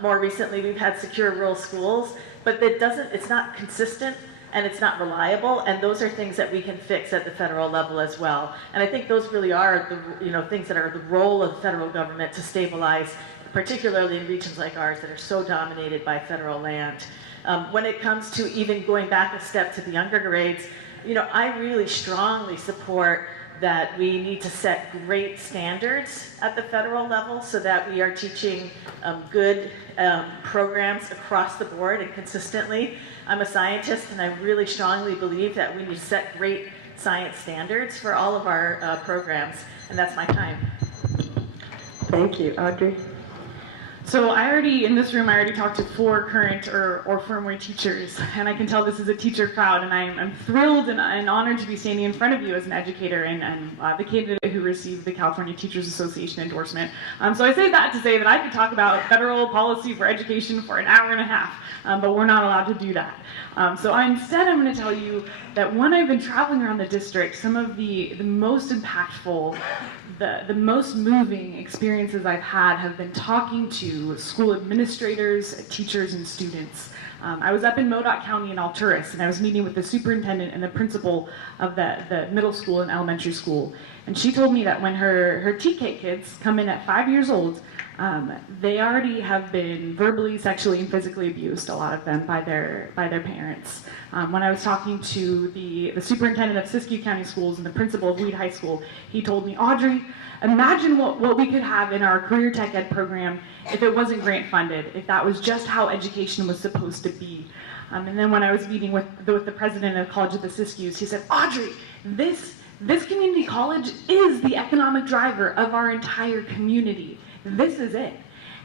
More recently, we've had secure rural schools, but it's not consistent and it's not reliable, and those are things that we can fix at the federal level as well. And I think those really are the things that are the role of the federal government to stabilize, particularly in regions like ours that are so dominated by federal land. When it comes to even going back a step to the younger grades, I really strongly support that we need to set great standards at the federal level so that we are teaching good programs across the board and consistently. I'm a scientist, and I really strongly believe that we need to set great science standards for all of our programs, and that's my time. Thank you. Audrey? So in this room, I already talked to 4 current or former teachers, and I can tell this is a teacher crowd, and I'm thrilled and honored to be standing in front of you as an educator and the candidate who received the California Teachers Association endorsement. So I say that to say that I could talk about federal policy for education for an hour and a half, but we're not allowed to do that. So instead, I'm going to tell you that when I've been traveling around the district, some of the most impactful, the most moving experiences I've had have been talking to school administrators, teachers, and students. I was up in Modoc County in Alturas, and I was meeting with the superintendent and the principal of the middle school and elementary school. And she told me that when her TK kids come in at 5 years old, they already have been verbally, sexually, and physically abused, a lot of them, by their parents. When I was talking to the superintendent of Siskiyou County Schools and the principal of Butte High School, he told me, Audrey, imagine what we could have in our career tech ed program if it wasn't grant funded, if that was just how education was supposed to be. And then when I was meeting with the president of the College of the Siskiyous, he said, Audrey, this community college is the economic driver of our entire community. This is it.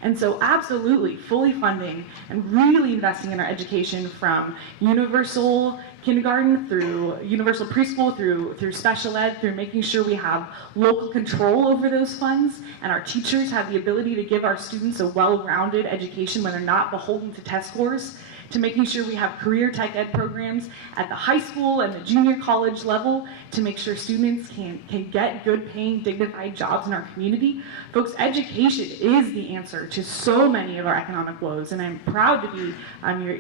And so absolutely, fully funding and really investing in our education from universal kindergarten through universal preschool, through special ed, through making sure we have local control over those funds, and our teachers have the ability to give our students a well-rounded education when they're not beholden to test scores, to making sure we have career tech ed programs at the high school and the junior college level to make sure students can get good paying, dignified jobs in our community. Folks, education is the answer to so many of our economic woes, and I'm proud to be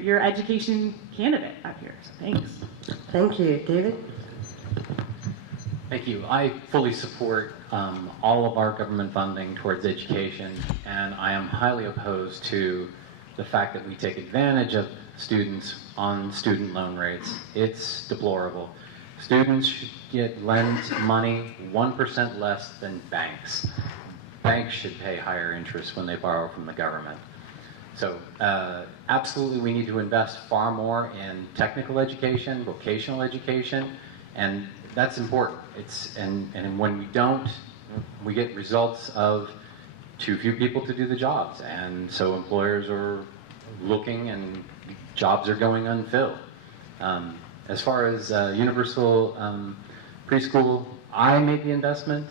your education candidate up here, so thanks. Thank you. David? Thank you. I fully support all of our government funding towards education, and I am highly opposed to the fact that we take advantage of students on student loan rates. It's deplorable. Students should lend money 1% less than banks. Banks should pay higher interest when they borrow from the government. So absolutely we need to invest far more in technical education, vocational education, and that's important. And when we don't, we get results of too few people to do the jobs, and so employers are looking and jobs are going unfilled. As far as universal preschool, I made the investment,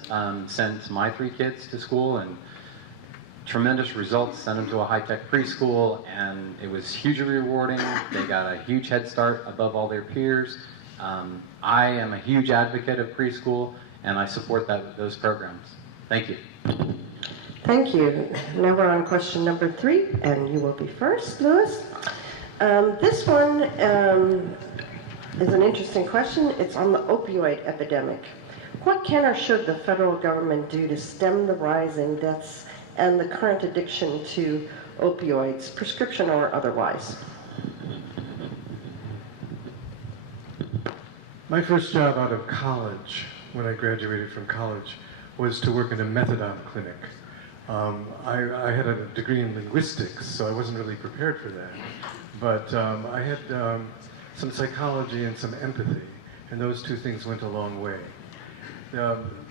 sent my 3 kids to school, and tremendous results, sent them to a high-tech preschool, and it was hugely rewarding. They got a huge head start above all their peers. I am a huge advocate of preschool, and I support those programs. Thank you. Thank you. Now we're on question number 3, and you will be first, Louis. This one is an interesting question. It's on the opioid epidemic. What can or should the federal government do to stem the rising deaths and the current addiction to opioids, prescription or otherwise? My first job out of college, when I graduated from college, was to work in a methadone clinic. I had a degree in linguistics, so I wasn't really prepared for that. But I had some psychology and some empathy, and those 2 things went a long way.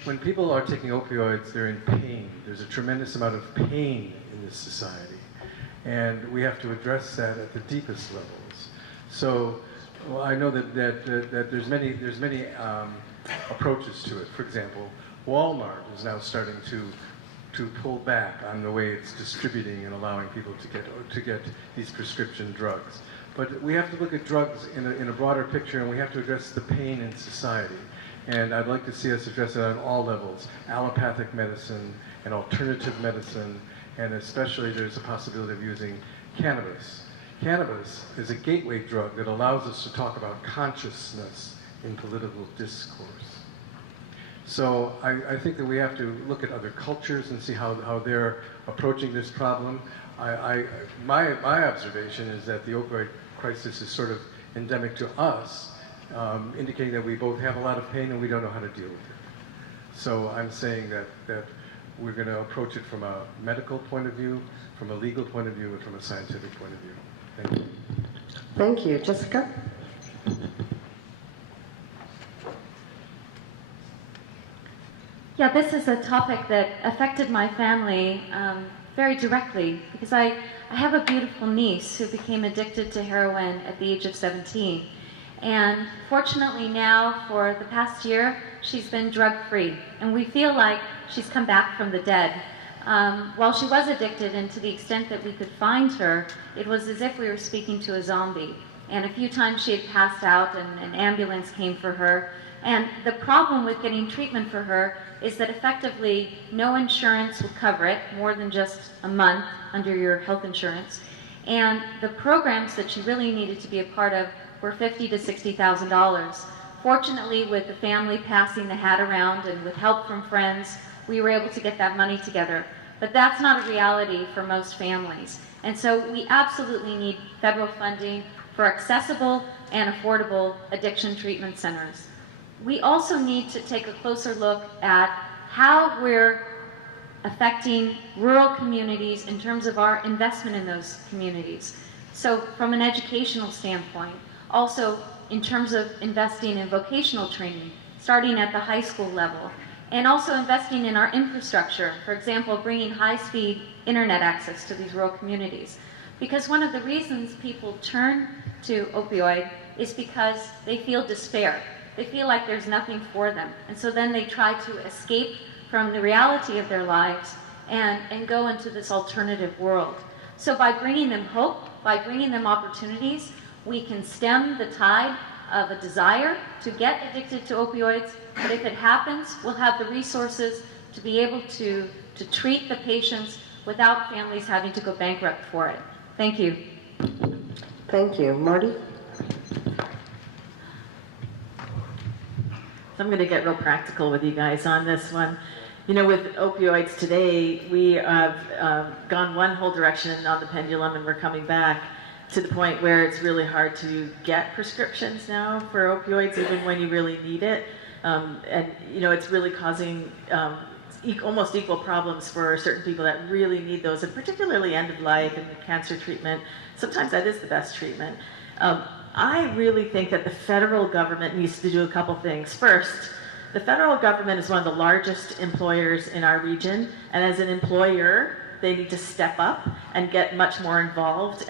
When people are taking opioids, they're in pain. There's a tremendous amount of pain in this society, and we have to address that at the deepest levels. So well, I know that there's many approaches to it. For example, Walmart is now starting to pull back on the way it's distributing and allowing people to get these prescription drugs. But we have to look at drugs in a broader picture, and we have to address the pain in society. And I'd like to see us address it on all levels: allopathic medicine and alternative medicine, and especially there's a possibility of using cannabis. Cannabis is a gateway drug that allows us to talk about consciousness in political discourse. So I think that we have to look at other cultures and see how they're approaching this problem. My observation is that the opioid crisis is sort of endemic to us, indicating that we both have a lot of pain and we don't know how to deal with it. So I'm saying that we're going to approach it from a medical point of view, from a legal point of view, and from a scientific point of view. Thank you. Thank you. Jessica? Yeah, this is a topic that affected my family very directly because I have a beautiful niece who became addicted to heroin at the age of 17. And fortunately now, for the past year, she's been drug-free. And we feel like she's come back from the dead. While she was addicted, and to the extent that we could find her, it was as if we were speaking to a zombie. And a few times she had passed out and an ambulance came for her. And the problem with getting treatment for her is that effectively no insurance would cover it more than just a month under your health insurance. And the programs that she really needed to be a part of were $50,000 to $60,000. Fortunately, with the family passing the hat around and with help from friends, we were able to get that money together. But that's not a reality for most families. And so we absolutely need federal funding for accessible and affordable addiction treatment centers. We also need to take a closer look at how we're affecting rural communities in terms of our investment in those communities. So from an educational standpoint, also in terms of investing in vocational training, starting at the high school level, and also investing in our infrastructure, for example, bringing high-speed internet access to these rural communities. Because one of the reasons people turn to opioid is because they feel despair. They feel like there's nothing for them. And so then they try to escape from the reality of their lives and go into this alternative world. So by bringing them hope, by bringing them opportunities, we can stem the tide of a desire to get addicted to opioids. But if it happens, we'll have the resources to be able to treat the patients without families having to go bankrupt for it. Thank you. Thank you. Marty? So I'm going to get real practical with you guys on this one. You know, with opioids today, we have gone one whole direction on the pendulum and we're coming back to the point where it's really hard to get prescriptions now for opioids, even when you really need it. And it's really causing almost equal problems for certain people that really need those, and particularly end of life and cancer treatment. Sometimes that is the best treatment. I really think that the federal government needs to do a couple things. First, the federal government is one of the largest employers in our region, and as an employer, they need to step up and get much more involved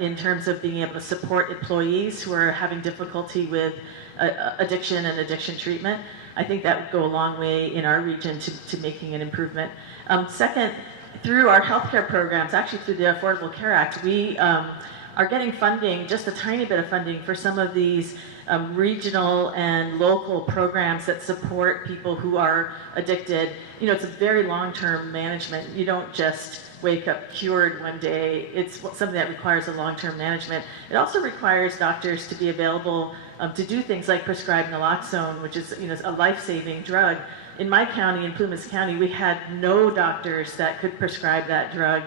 in terms of being able to support employees who are having difficulty with addiction and addiction treatment. I think that would go a long way in our region to making an improvement. Second, through our healthcare programs, actually through the Affordable Care Act, we are getting funding, just a tiny bit of funding, for some of these regional and local programs that support people who are addicted. It's a very long-term management. You don't just wake up cured one day. It's something that requires a long-term management. It also requires doctors to be available to do things like prescribe naloxone, which is a life-saving drug. In my county, in Plumas County, we had no doctors that could prescribe that drug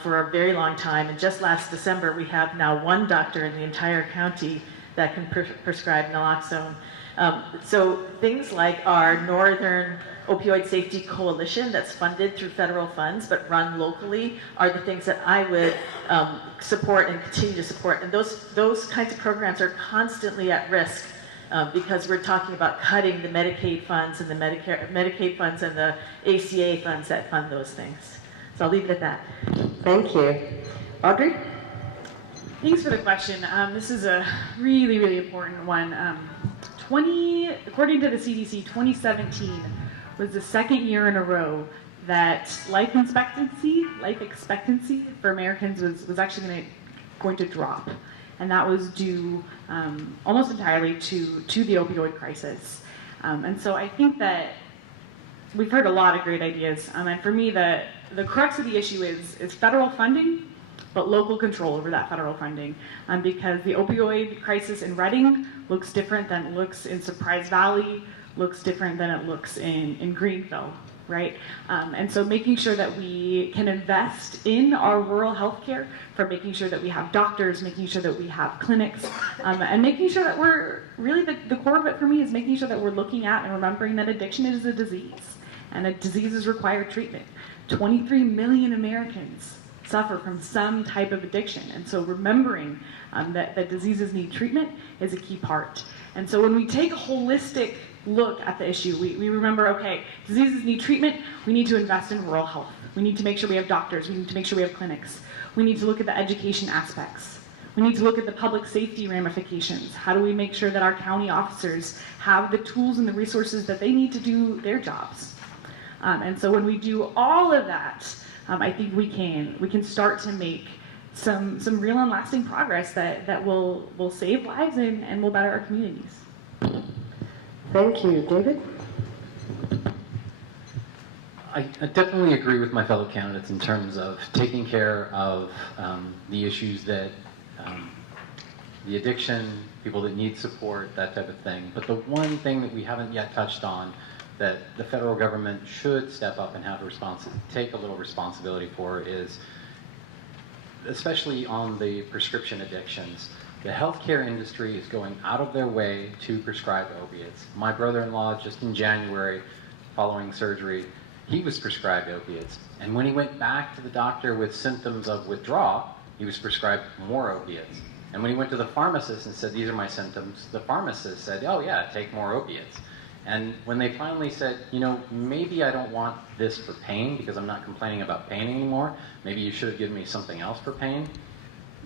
for a very long time. And just last December, we have now one doctor in the entire county that can prescribe naloxone. So things like our Northern Opioid Safety Coalition that's funded through federal funds but run locally are the things that I would support and continue to support. And those kinds of programs are constantly at risk because we're talking about cutting the Medicaid funds and the Medicaid funds and the ACA funds that fund those things. So I'll leave it at that. Thank you. Audrey? Thanks for the question. This is a really, really important one. According to the CDC, 2017 was the second year in a row that life expectancy for Americans was actually going to drop. And that was due almost entirely to the opioid crisis. And so I think that we've heard a lot of great ideas. And for me, the crux of the issue is federal funding, but local control over that federal funding. Because the opioid crisis in Reading looks different than it looks in Surprise Valley, looks different than it looks in Greenville, right? And so making sure that we can invest in our rural healthcare, for making sure that we have doctors, making sure that we have clinics, and making sure that we're, really the core of it for me is making sure that we're looking at and remembering that addiction is a disease, and diseases require treatment. 23 million Americans suffer from some type of addiction, and so remembering that diseases need treatment is a key part. And so when we take a holistic look at the issue, we remember, okay, diseases need treatment, we need to invest in rural health. We need to make sure we have doctors, we need to make sure we have clinics. We need to look at the education aspects. We need to look at the public safety ramifications. How do we make sure that our county officers have the tools and the resources that they need to do their jobs? And so when we do all of that, I think we can start to make some real and lasting progress that will save lives and will better our communities. Thank you. David? I definitely agree with my fellow candidates in terms of taking care of the issues that the addiction, people that need support, that type of thing. But the one thing that we haven't yet touched on that the federal government should step up and have take a little responsibility for is, especially on the prescription addictions, the healthcare industry is going out of their way to prescribe opiates. My brother-in-law, just in January, following surgery, he was prescribed opiates. And when he went back to the doctor with symptoms of withdrawal, he was prescribed more opiates. And when he went to the pharmacist and said, these are my symptoms, the pharmacist said, oh yeah, take more opiates. And when they finally said, maybe I don't want this for pain because I'm not complaining about pain anymore, maybe you should have given me something else for pain,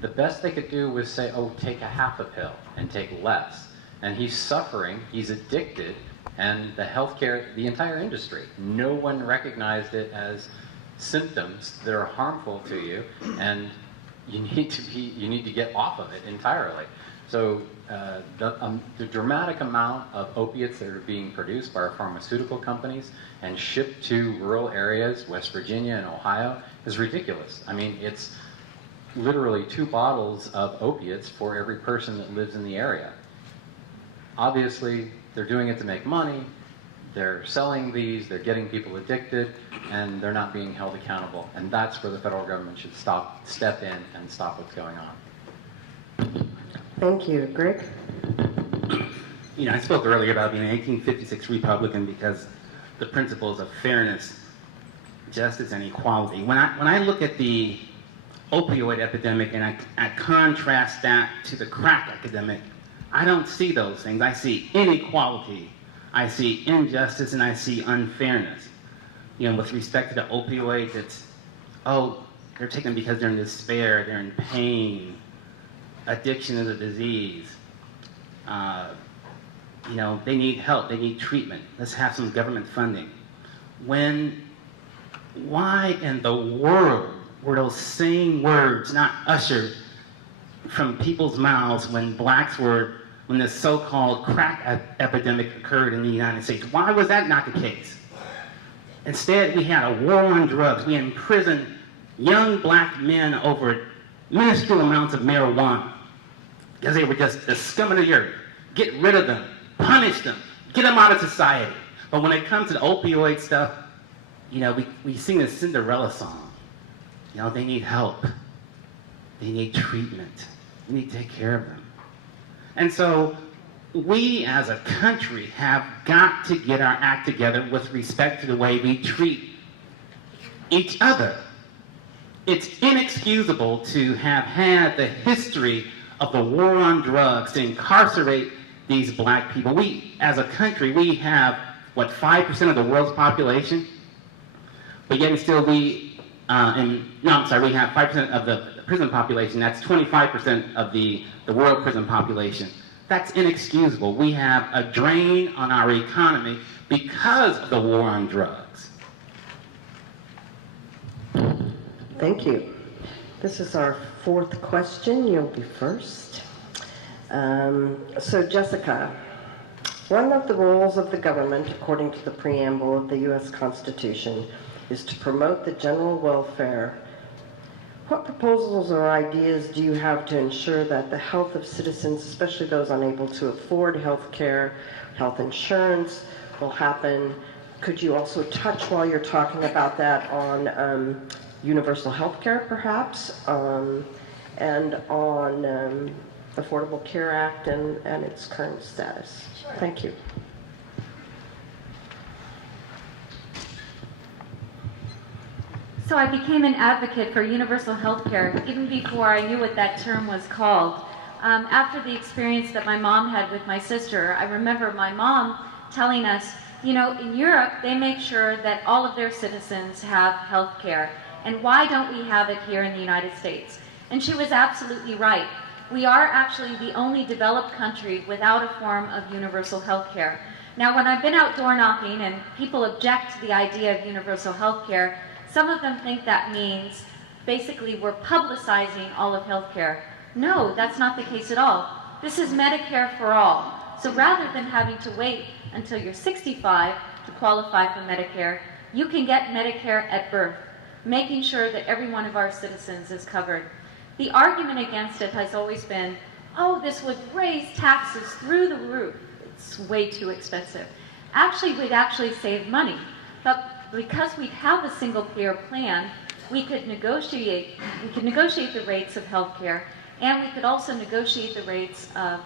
the best they could do was say, oh, take a half a pill and take less. And he's suffering, he's addicted, and the entire industry, no one recognized it as symptoms that are harmful to you, and you need to get off of it entirely. So the dramatic amount of opiates that are being produced by our pharmaceutical companies and shipped to rural areas, West Virginia and Ohio, is ridiculous. I mean, it's literally 2 bottles of opiates for every person that lives in the area. Obviously, they're doing it to make money, they're selling these, they're getting people addicted, and they're not being held accountable. And that's where the federal government should step in and stop what's going on. Thank you. Greg? You know, I spoke earlier about being an 1856 Republican because the principles of fairness, justice, and equality. When I look at the opioid epidemic and I contrast that to the crack epidemic, I don't see those things. I see inequality, I see injustice, and I see unfairness. You know, with respect to the opioids, it's, oh, they're taken because they're in despair, they're in pain, addiction is a disease. You know, they need help, they need treatment. Let's have some government funding. Why in the world were those same words not ushered from people's mouths when when the so-called crack epidemic occurred in the United States? Why was that not the case? Instead, we had a war on drugs. We imprisoned young black men over minuscule amounts of marijuana because they were just the scum of the earth. Get rid of them, punish them, get them out of society. But when it comes to the opioid stuff, you know, we sing the Cinderella song. You know, they need help. They need treatment. We need to take care of them. And so we as a country have got to get our act together with respect to the way we treat each other. It's inexcusable to have had the history of the war on drugs to incarcerate these black people. We, as a country, we have, what, 5% of the world's population? But yet and still we have 5% of the prison population. That's 25% of the world prison population. That's inexcusable. We have a drain on our economy because of the war on drugs. Thank you. This is our fourth question. You'll be first. So Jessica, one of the roles of the government, according to the preamble of the U.S. Constitution, is to promote the general welfare. What proposals or ideas do you have to ensure that the health of citizens, especially those unable to afford health care, health insurance, will happen? Could you also touch, while you're talking about that, on universal health care, perhaps, and on Affordable Care Act and its current status? Sure. Thank you. So I became an advocate for universal health care even before I knew what that term was called. After the experience that my mom had with my sister, I remember my mom telling us, you know, in Europe, they make sure that all of their citizens have health care. And why don't we have it here in the United States? And she was absolutely right. We are actually the only developed country without a form of universal health care. Now, when I've been out door knocking and people object to the idea of universal health care, some of them think that means basically we're publicizing all of healthcare. No, that's not the case at all. This is Medicare for all. So rather than having to wait until you're 65 to qualify for Medicare, you can get Medicare at birth, making sure that every one of our citizens is covered. The argument against it has always been, oh, this would raise taxes through the roof. It's way too expensive. Actually, we'd actually save money. But because we have a single payer plan, we could negotiate the rates of health care, and we could also negotiate the rates of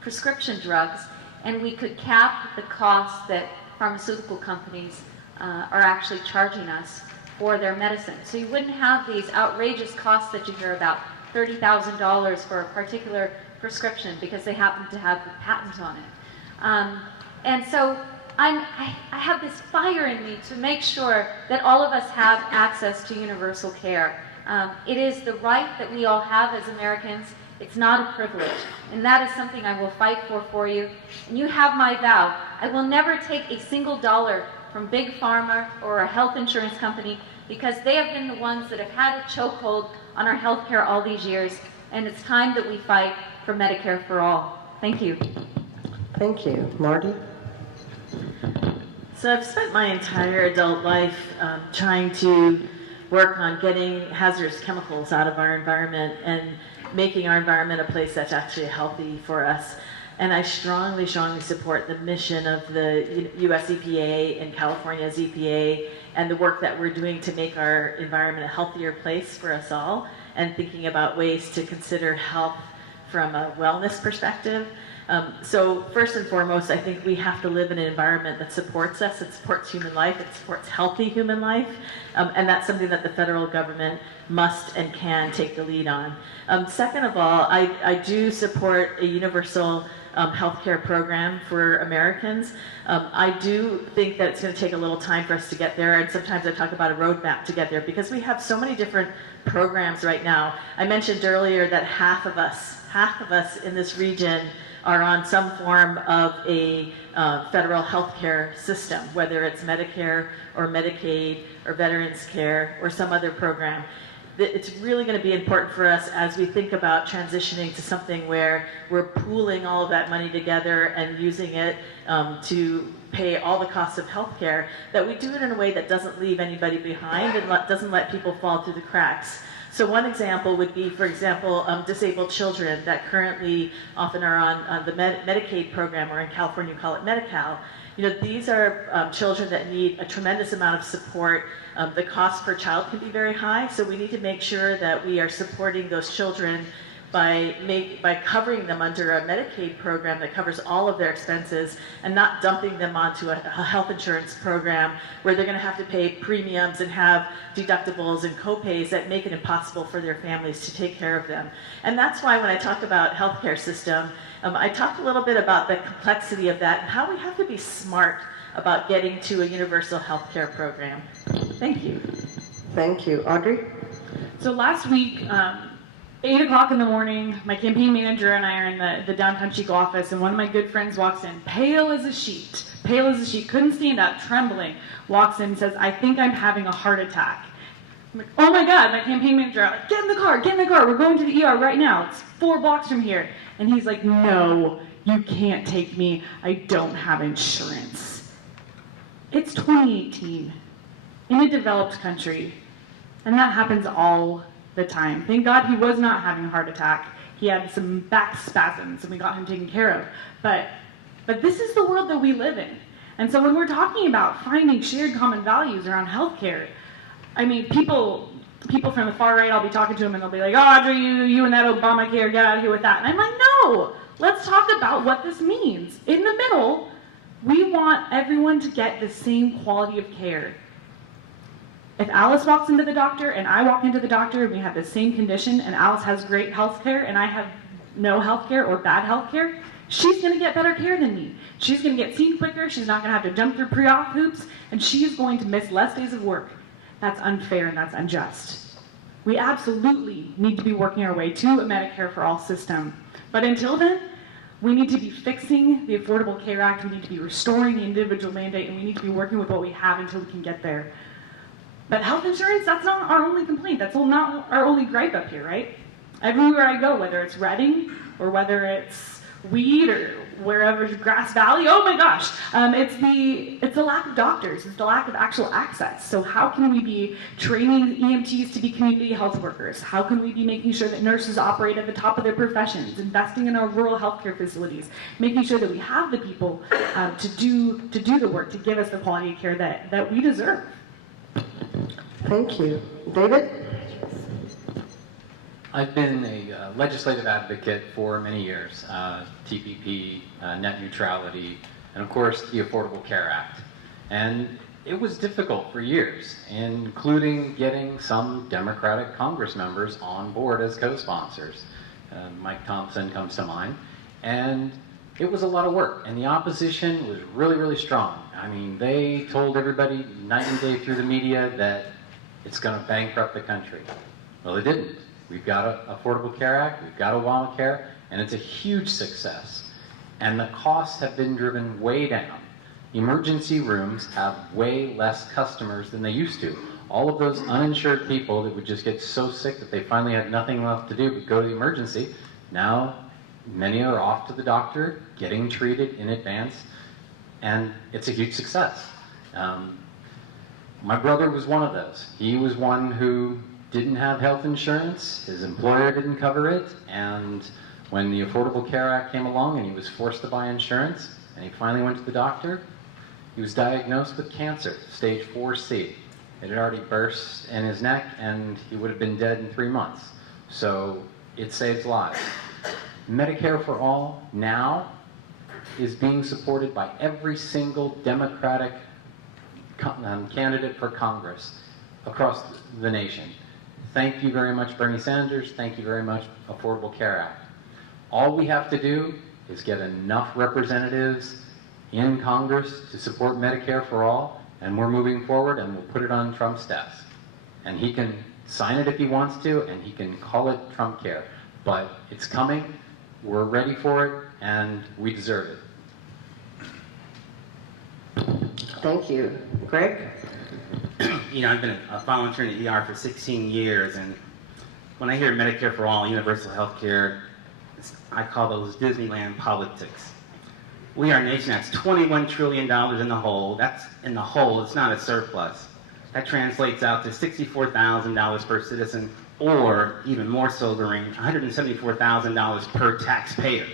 prescription drugs, and we could cap the costs that pharmaceutical companies are actually charging us for their medicine. So you wouldn't have these outrageous costs that you hear about, $30,000 for a particular prescription because they happen to have the patent on it. And so I have this fire in me to make sure that all of us have access to universal care. It is the right that we all have as Americans. It's not a privilege. And that is something I will fight for you. And you have my vow. I will never take a single dollar from Big Pharma or a health insurance company because they have been the ones that have had a chokehold on our health care all these years. And it's time that we fight for Medicare for all. Thank you. Thank you. Marty? So I've spent my entire adult life trying to work on getting hazardous chemicals out of our environment and making our environment a place that's actually healthy for us. And I strongly, strongly support the mission of the US EPA and California's EPA and the work that we're doing to make our environment a healthier place for us all, and thinking about ways to consider health from a wellness perspective. So first and foremost, I think we have to live in an environment that supports us, it supports human life, it supports healthy human life, and that's something that the federal government must and can take the lead on. Second of all, I do support a universal healthcare program for Americans. I do think that it's going to take a little time for us to get there, and sometimes I talk about a roadmap to get there because we have so many different programs right now. I mentioned earlier that half of us in this region are on some form of a federal healthcare system, whether it's Medicare or Medicaid or Veterans Care or some other program. It's really going to be important for us as we think about transitioning to something where we're pooling all of that money together and using it to pay all the costs of healthcare, that we do it in a way that doesn't leave anybody behind and doesn't let people fall through the cracks. So one example would be, for example, disabled children that currently often are on the Medicaid program, or in California you call it Medi-Cal. You know, these are children that need a tremendous amount of support. The cost per child can be very high, so we need to make sure that we are supporting those children by covering them under a Medicaid program that covers all of their expenses and not dumping them onto a health insurance program where they're going to have to pay premiums and have deductibles and co-pays that make it impossible for their families to take care of them. And that's why when I talk about healthcare system, I talked a little bit about the complexity of that and how we have to be smart about getting to a universal healthcare program. Thank you. Thank you. Audrey? So last week, 8 o'clock in the morning, my campaign manager and I are in the downtown Chico office, and one of my good friends walks in, pale as a sheet, couldn't stand up, trembling, walks in and says, "I think I'm having a heart attack." I'm like, oh my God, my campaign manager, I'm like, get in the car, we're going to the ER right now, it's 4 blocks from here. And he's like, "No, you can't take me, I don't have insurance." It's 2018, in a developed country, and that happens all the time. Thank God he was not having a heart attack. He had some back spasms and we got him taken care of. But this is the world that we live in. And so when we're talking about finding shared common values around healthcare, I mean, people from the far right, I'll be talking to them and they'll be like, "Oh, Audrey, you and that Obamacare, get out of here with that." And I'm like, no, let's talk about what this means. In the middle, we want everyone to get the same quality of care. If Alice walks into the doctor and I walk into the doctor and we have the same condition and Alice has great health care and I have no health care or bad health care, she's going to get better care than me. She's going to get seen quicker, she's not going to have to jump through pre-op hoops, and she's going to miss less days of work. That's unfair and that's unjust. We absolutely need to be working our way to a Medicare for All system. But until then, we need to be fixing the Affordable Care Act, we need to be restoring the individual mandate, and we need to be working with what we have until we can get there. But health insurance, that's not our only complaint. That's not our only gripe up here, right? Everywhere I go, whether it's Reading or whether it's Weed or wherever, Grass Valley, oh my gosh, it's the lack of doctors, it's the lack of actual access. So how can we be training EMTs to be community health workers? How can we be making sure that nurses operate at the top of their professions, investing in our rural healthcare facilities, making sure that we have the people to do the work, to give us the quality of care that we deserve? Thank you. David? I've been a legislative advocate for many years, TPP, net neutrality, and of course the Affordable Care Act. And it was difficult for years, including getting some Democratic Congress members on board as co-sponsors. Mike Thompson comes to mind. And it was a lot of work, and the opposition was really, really strong. I mean, they told everybody night and day through the media that it's going to bankrupt the country. Well, it didn't. We've got an Affordable Care Act, we've got Obamacare, and it's a huge success. And the costs have been driven way down. Emergency rooms have way less customers than they used to. All of those uninsured people that would just get so sick that they finally had nothing left to do but go to the emergency, now many are off to the doctor, getting treated in advance, and it's a huge success. My brother was one of those. He was one who didn't have health insurance, his employer didn't cover it, and when the Affordable Care Act came along and he was forced to buy insurance, and he finally went to the doctor, he was diagnosed with cancer, stage 4C. It had already burst in his neck, and he would have been dead in 3 months. So it saves lives. Medicare for All now is being supported by every single Democratic candidate for Congress across the nation. Thank you very much, Bernie Sanders. Thank you very much, Affordable Care Act. All we have to do is get enough representatives in Congress to support Medicare for All, and we're moving forward, and we'll put it on Trump's desk. And he can sign it if he wants to, and he can call it Trump Care. But it's coming, we're ready for it, and we deserve it. Thank you. Greg? You know, I've been a volunteer in the ER for 16 years, and when I hear Medicare for All, universal health care, I call those Disneyland politics. We are a nation that's $21 trillion in the hole. That's in the hole, it's not a surplus. That translates out to $64,000 per citizen, or even more sobering, $174,000 per taxpayer.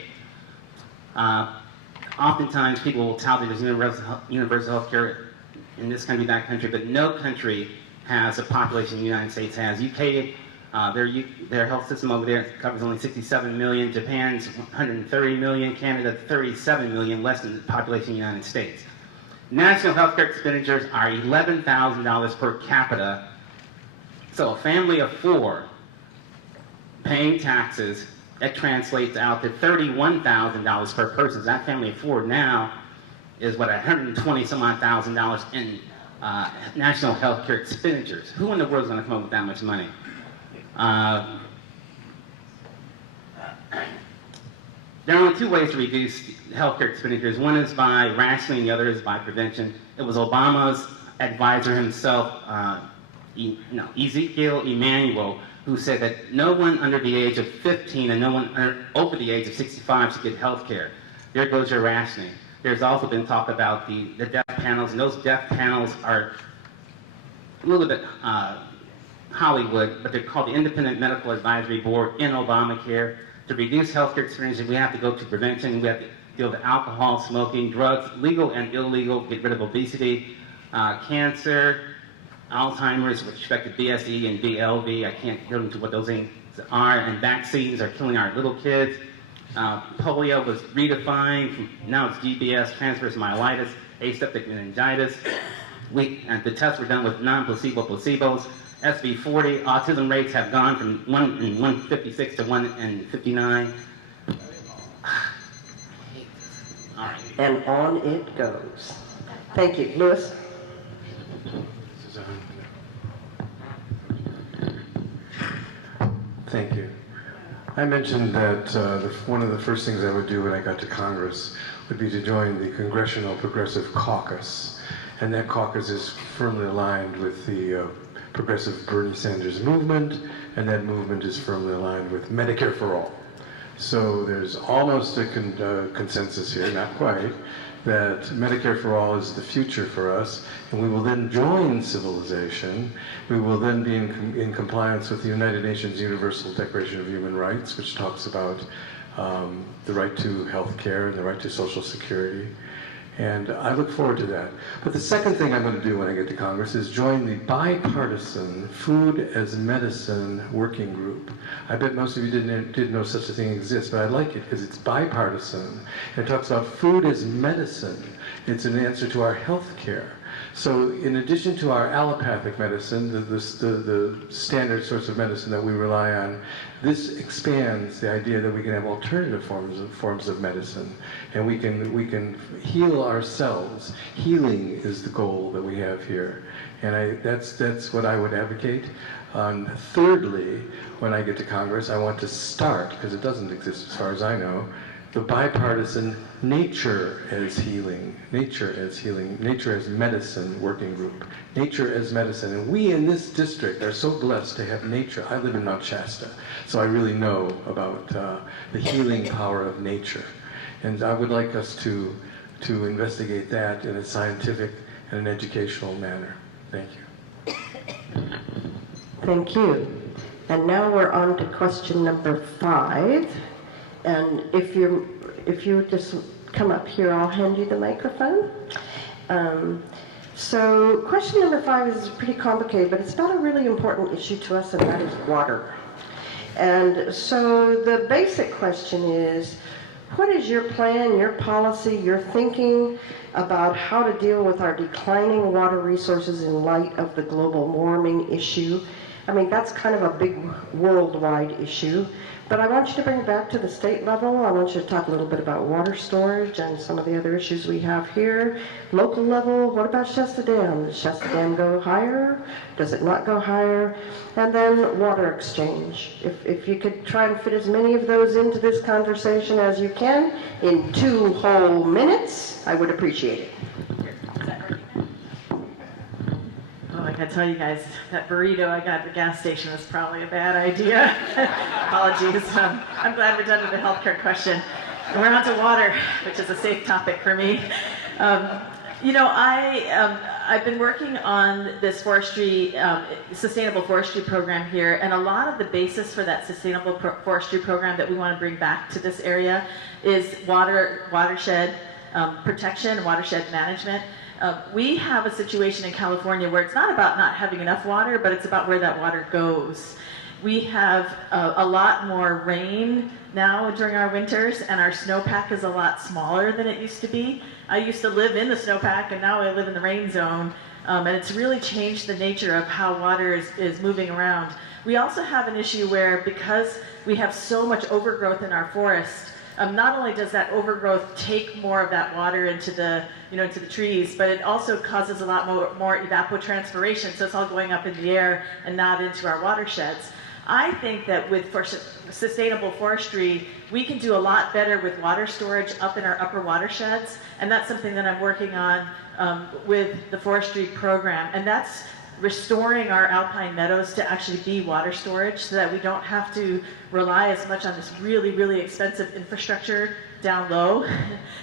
Oftentimes people will tout that there's universal health care in this country, that country, but no country has the population the United States has. UK, their health system over there covers only 67 million, Japan's 130 million, Canada 37 million, less than the population of the United States. National health care expenditures are $11,000 per capita. So a family of 4 paying taxes, that translates out to $31,000 per person. So that family of 4 now is what, $120,000 in national health care expenditures. Who in the world is going to come up with that much money? There are only 2 ways to reduce healthcare expenditures. One is by rationing, the other is by prevention. It was Obama's advisor himself, Ezekiel Emanuel, who said that no one under the age of 15 and no one over the age of 65 should get health care. There goes your rationing. There's also been talk about the death panels, and those death panels are a little bit Hollywood, but they're called the Independent Medical Advisory Board in Obamacare. To reduce healthcare expenditures, we have to go to prevention. We have to deal with alcohol, smoking, drugs, legal and illegal, get rid of obesity, cancer, Alzheimer's, with respect to BSE and BLV. I can't go into what those things are. And vaccines are killing our little kids. Polio was redefined. Now it's GBS, transverse myelitis, aseptic meningitis. And the tests were done with non-placebo placebos. SB40, autism rates have gone from 1 in 156 to 1 in 59. All right. And on it goes. Thank you. Louis? Thank you. I mentioned that one of the first things I would do when I got to Congress would be to join the Congressional Progressive Caucus. And that caucus is firmly aligned with the progressive Bernie Sanders movement, and that movement is firmly aligned with Medicare for All. So there's almost a consensus here, not quite, that Medicare for All is the future for us, and we will then join civilization. We will then be in compliance with the United Nations Universal Declaration of Human Rights, which talks about the right to health care and the right to Social Security. And I look forward to that. But the second thing I'm going to do when I get to Congress is join the bipartisan Food as Medicine Working Group. I bet most of you didn't know such a thing exists, but I like it because it's bipartisan. It talks about food as medicine. It's an answer to our health care. So in addition to our allopathic medicine, the standard source of medicine that we rely on, this expands the idea that we can have alternative forms of medicine, and we can heal ourselves. Healing is the goal that we have here, and that's what I would advocate. Thirdly, when I get to Congress, I want to start, because it doesn't exist as far as I know, the bipartisan Nature as Healing, Nature as Medicine Working Group, Nature as Medicine. And we in this district are so blessed to have nature. I live in Mount Shasta, so I really know about the healing power of nature. And I would like us to investigate that in a scientific and an educational manner. Thank you. Thank you. And now we're on to question number 5. And if you just come up here, I'll hand you the microphone. So question number 5 is pretty complicated, but it's about a really important issue to us, and that is water. And so the basic question is, what is your plan, your policy, your thinking about how to deal with our declining water resources in light of the global warming issue? I mean, that's kind of a big worldwide issue. But I want you to bring it back to the state level. I want you to talk a little bit about water storage and some of the other issues we have here. Local level, what about Shasta Dam? Does Shasta Dam go higher? Does it not go higher? And then water exchange. If you could try and fit as many of those into this conversation as you can in 2 whole minutes, I would appreciate it. Oh, I gotta tell you guys, that burrito I got at the gas station was probably a bad idea. Apologies. I'm glad we're done with the healthcare question. We're on to water, which is a safe topic for me. I've been working on this sustainable forestry program here, and a lot of the basis for that sustainable forestry program that we want to bring back to this area is watershed protection and watershed management. We have a situation in California where it's not about not having enough water, but it's about where that water goes. We have a lot more rain now during our winters, and our snowpack is a lot smaller than it used to be. I used to live in the snowpack, and now I live in the rain zone, and it's really changed the nature of how water is moving around. We also have an issue where, because we have so much overgrowth in our forest, not only does that overgrowth take more of that water into the trees, but it also causes a lot more evapotranspiration, so it's all going up in the air and not into our watersheds. I think that with sustainable forestry, we can do a lot better with water storage up in our upper watersheds, and that's something that I'm working on with the forestry program, and that's restoring our alpine meadows to actually be water storage so that we don't have to rely as much on this really, really expensive infrastructure down low.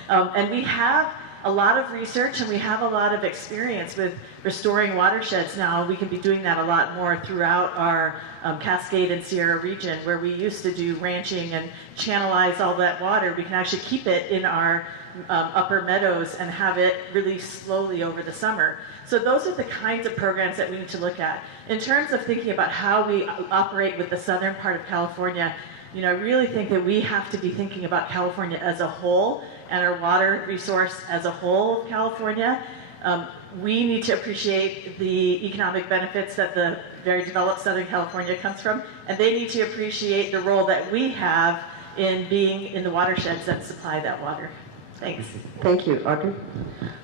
And we have a lot of research and we have a lot of experience with restoring watersheds now. We can be doing that a lot more throughout our Cascade and Sierra region, where we used to do ranching and channelize all that water. We can actually keep it in our upper meadows and have it release slowly over the summer. So those are the kinds of programs that we need to look at. In terms of thinking about how we operate with the southern part of California, I really think that we have to be thinking about California as a whole and our water resource as a whole of California. We need to appreciate the economic benefits that the very developed Southern California comes from, and they need to appreciate the role that we have in being in the watersheds that supply that water. Thanks. Thank you. Audrey?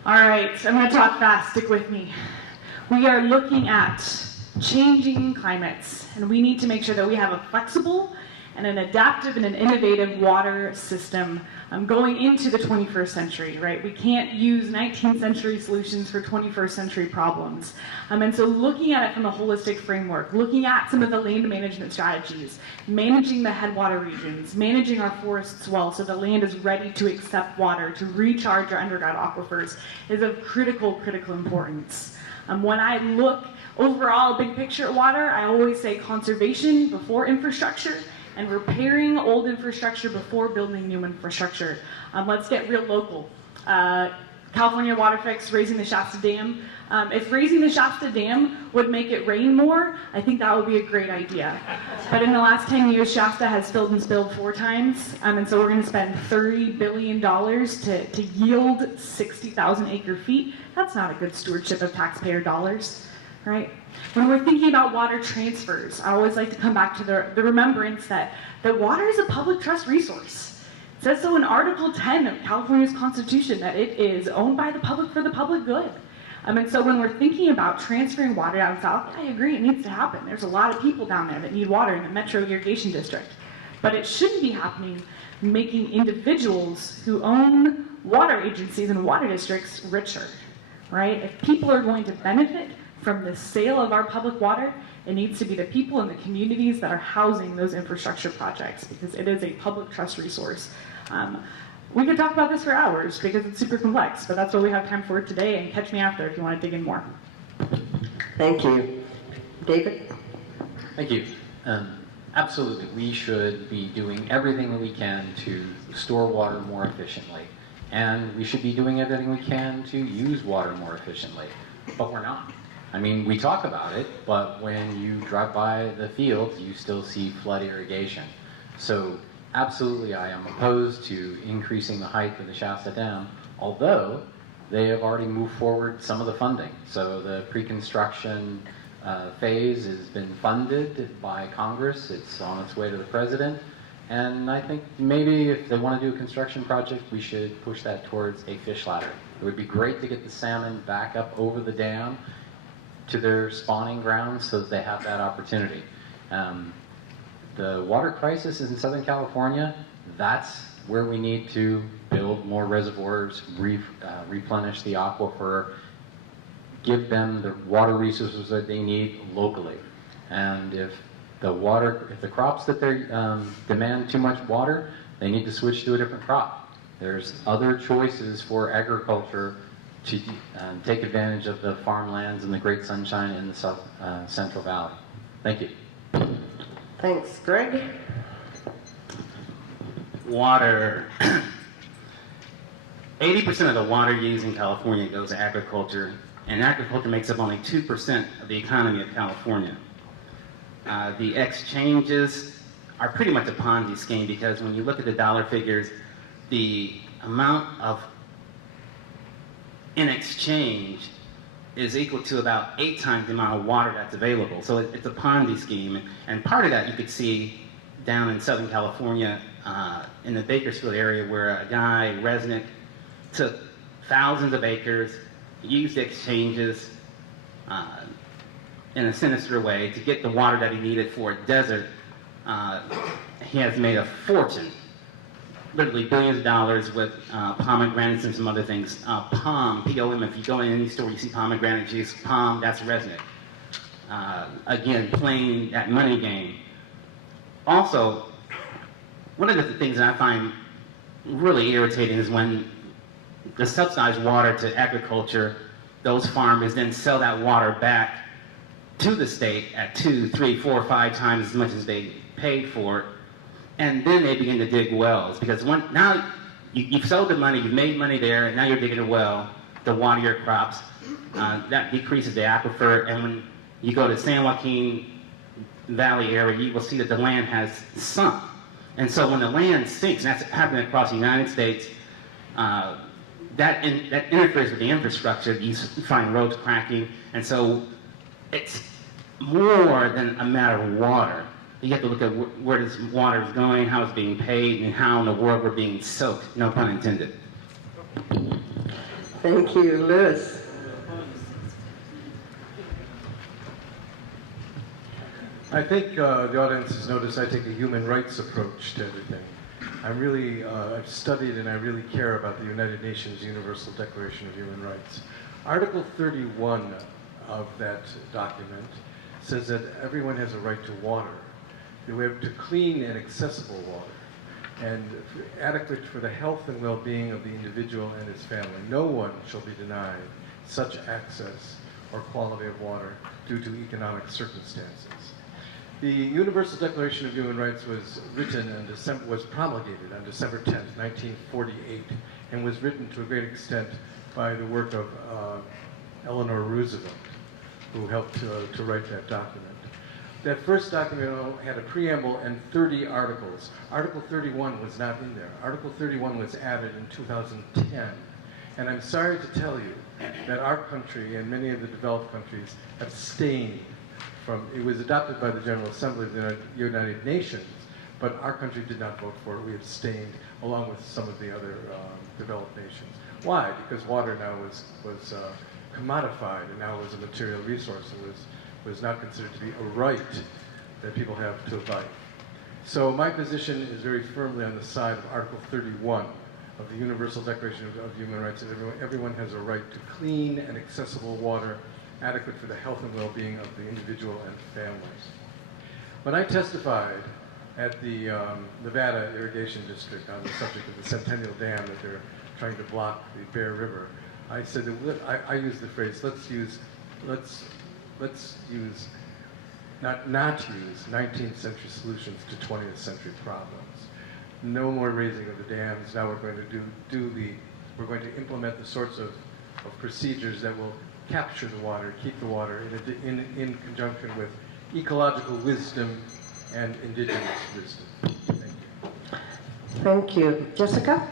All right, I'm going to talk fast. Stick with me. We are looking at changing climates, and we need to make sure that we have a flexible and an adaptive and an innovative water system going into the 21st century, right? We can't use 19th century solutions for 21st century problems. And so looking at it from a holistic framework, looking at some of the land management strategies, managing the headwater regions, managing our forests well so the land is ready to accept water, to recharge our underground aquifers is of critical importance. When I look overall, big picture at water, I always say conservation before infrastructure, and repairing old infrastructure before building new infrastructure. Let's get real local. California Water Fix, raising the Shasta Dam. If raising the Shasta Dam would make it rain more, I think that would be a great idea. But in the last 10 years, Shasta has filled and spilled 4 times, and so we're going to spend $30 billion to yield 60,000 acre feet. That's not a good stewardship of taxpayer dollars. Right? When we're thinking about water transfers, I always like to come back to the remembrance that water is a public trust resource. It says so in Article 10 of California's Constitution that it is owned by the public for the public good. And so when we're thinking about transferring water down south, I agree, it needs to happen. There's a lot of people down there that need water in the Metro Irrigation District. But it shouldn't be happening making individuals who own water agencies and water districts richer. Right? If people are going to benefit from the sale of our public water, it needs to be the people in the communities that are housing those infrastructure projects, because it is a public trust resource. We could talk about this for hours because it's super complex, but that's what we have time for today, and catch me after if you want to dig in more. Thank you. David? Thank you. Absolutely, we should be doing everything that we can to store water more efficiently, and we should be doing everything we can to use water more efficiently, but we're not. I mean, we talk about it, but when you drive by the fields, you still see flood irrigation. So absolutely, I am opposed to increasing the height of the Shasta Dam, although they have already moved forward some of the funding. So the pre-construction phase has been funded by Congress. It's on its way to the president. And I think maybe if they want to do a construction project, we should push that towards a fish ladder. It would be great to get the salmon back up over the dam to their spawning grounds so that they have that opportunity. The water crisis is in Southern California. That's where we need to build more reservoirs, replenish the aquifer, give them the water resources that they need locally. And if the crops that they demand too much water, they need to switch to a different crop. There's other choices for agriculture to take advantage of the farmlands and the great sunshine in the South Central Valley. Thank you. Thanks, Greg. Water. 80% of the water used in California goes to agriculture, and agriculture makes up only 2% of the economy of California. The exchanges are pretty much a Ponzi scheme, because when you look at the dollar figures, the amount of in exchange is equal to about 8 times the amount of water that's available. So it's a Ponzi scheme. And part of that you could see down in Southern California, in the Bakersfield area, where a guy, resident, took thousands of acres, used exchanges in a sinister way to get the water that he needed for a desert. He has made a fortune, literally billions of dollars, with pomegranates and some other things. Palm, P-O-M, if you go in any store, you see pomegranate juice, palm, that's resonant. Again, playing that money game. Also, one of the things that I find really irritating is when the subsidized water to agriculture, those farmers then sell that water back to the state at 2, 3, 4, 5 times as much as they paid for it. And then they begin to dig wells, because now you've sold the money, you've made money there, and now you're digging a well to water your crops. That decreases the aquifer, and when you go to San Joaquin Valley area, you will see that the land has sunk. And so when the land sinks, and that's happening across the United States, that interferes with the infrastructure. You find roads cracking, and so it's more than a matter of water. You have to look at where this water is going, how it's being paid, and how in the world we're being soaked, no pun intended. Thank you, Louis. I think the audience has noticed I take a human rights approach to everything. I've studied and I really care about the United Nations Universal Declaration of Human Rights. Article 31 of that document says that everyone has a right to water. We have to clean and accessible water, and adequate for the health and well-being of the individual and his family. No one shall be denied such access or quality of water due to economic circumstances. The Universal Declaration of Human Rights was promulgated on December 10th, 1948, and was written to a great extent by the work of Eleanor Roosevelt, who helped to write that document. That first document had a preamble and 30 articles. Article 31 was not in there. Article 31 was added in 2010. And I'm sorry to tell you that our country and many of the developed countries abstained from, it was adopted by the General Assembly of the United Nations, but our country did not vote for it. We abstained, along with some of the other developed nations. Why? Because water now was commodified, and now was a material resource, and was not considered to be a right that people have to life. So my position is very firmly on the side of Article 31 of the Universal Declaration of Human Rights, that everyone has a right to clean and accessible water, adequate for the health and well-being of the individual and families. When I testified at the Nevada Irrigation District on the subject of the Centennial Dam that they're trying to block the Bear River, I said that I used the phrase, let's use not use 19th century solutions to 20th century problems. No more raising of the dams. Now we're going to we're going to implement the sorts of procedures that will capture the water, keep the water in conjunction with ecological wisdom and indigenous wisdom. Thank you. Thank you. Jessica?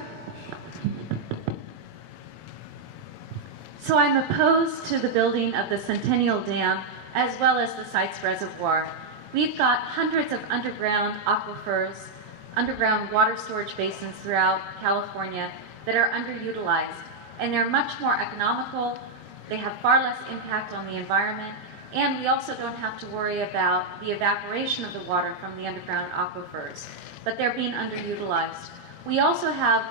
So I'm opposed to the building of the Centennial Dam as well as the site's reservoir. We've got hundreds of underground aquifers, underground water storage basins throughout California that are underutilized, and they're much more economical, they have far less impact on the environment, and we also don't have to worry about the evaporation of the water from the underground aquifers, but they're being underutilized. We also have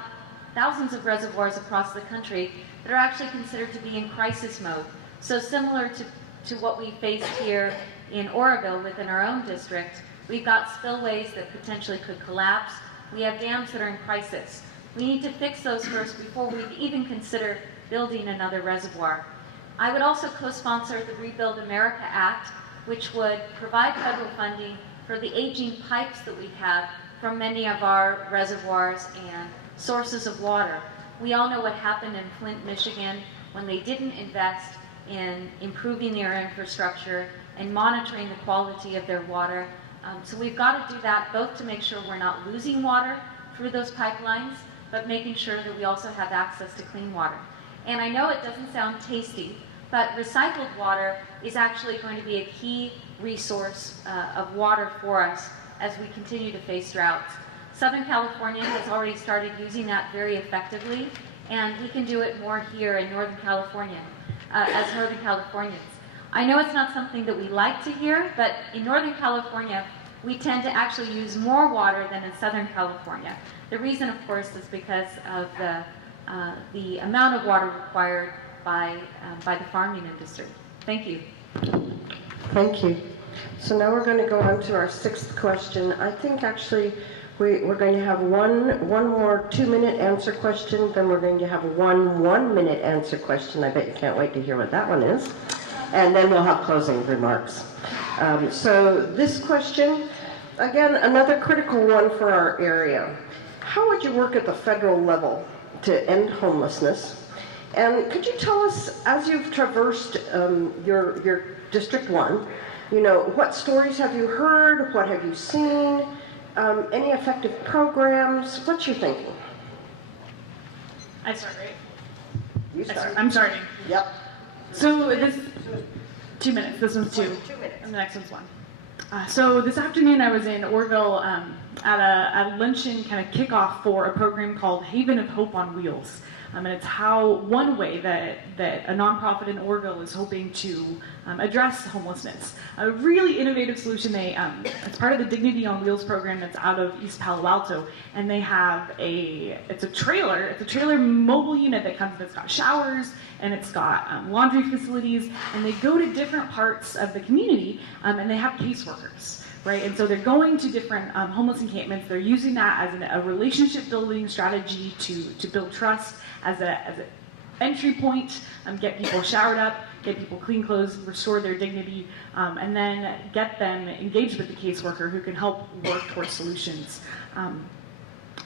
thousands of reservoirs across the country that are actually considered to be in crisis mode. So similar to what we faced here in Oroville within our own district, we've got spillways that potentially could collapse. We have dams that are in crisis. We need to fix those first before we even consider building another reservoir. I would also co-sponsor the Rebuild America Act, which would provide federal funding for the aging pipes that we have from many of our reservoirs and sources of water. We all know what happened in Flint, Michigan, when they didn't invest in improving their infrastructure and monitoring the quality of their water. So we've got to do that both to make sure we're not losing water through those pipelines, but making sure that we also have access to clean water. And I know it doesn't sound tasty, but recycled water is actually going to be a key resource of water for us as we continue to face droughts. Southern California has already started using that very effectively, and we can do it more here in Northern California, as Northern Californians. I know it's not something that we like to hear, but in Northern California, we tend to actually use more water than in Southern California. The reason, of course, is because of the amount of water required by the farming industry. Thank you. Thank you. So now we're going to go on to our sixth question. I think actually we're going to have one more 2-minute answer question, then we're going to have one 1-minute answer question. I bet you can't wait to hear what that one is. And then we'll have closing remarks. So this question, again, another critical one for our area. How would you work at the federal level to end homelessness? And could you tell us, as you've traversed your District 1, what stories have you heard? What have you seen? Any effective programs? What's your thinking? I start, right? You start. I'm starting. Yep. So this 2 minutes. This one's 2. 2 minutes. And the next one's 1. So this afternoon I was in Oroville at a luncheon kind of kickoff for a program called Haven of Hope on Wheels. And it's one way that a nonprofit in Oroville is hoping to address homelessness. A really innovative solution. It's part of the Dignity on Wheels program that's out of East Palo Alto, and they have it's a trailer mobile unit that comes. That's got showers and it's got laundry facilities, and they go to different parts of the community, and they have caseworkers. Right, and so they're going to different homeless encampments. They're using that as a relationship building strategy to build trust, as an entry point, get people showered up, get people clean clothes, restore their dignity, and then get them engaged with the caseworker who can help work towards solutions.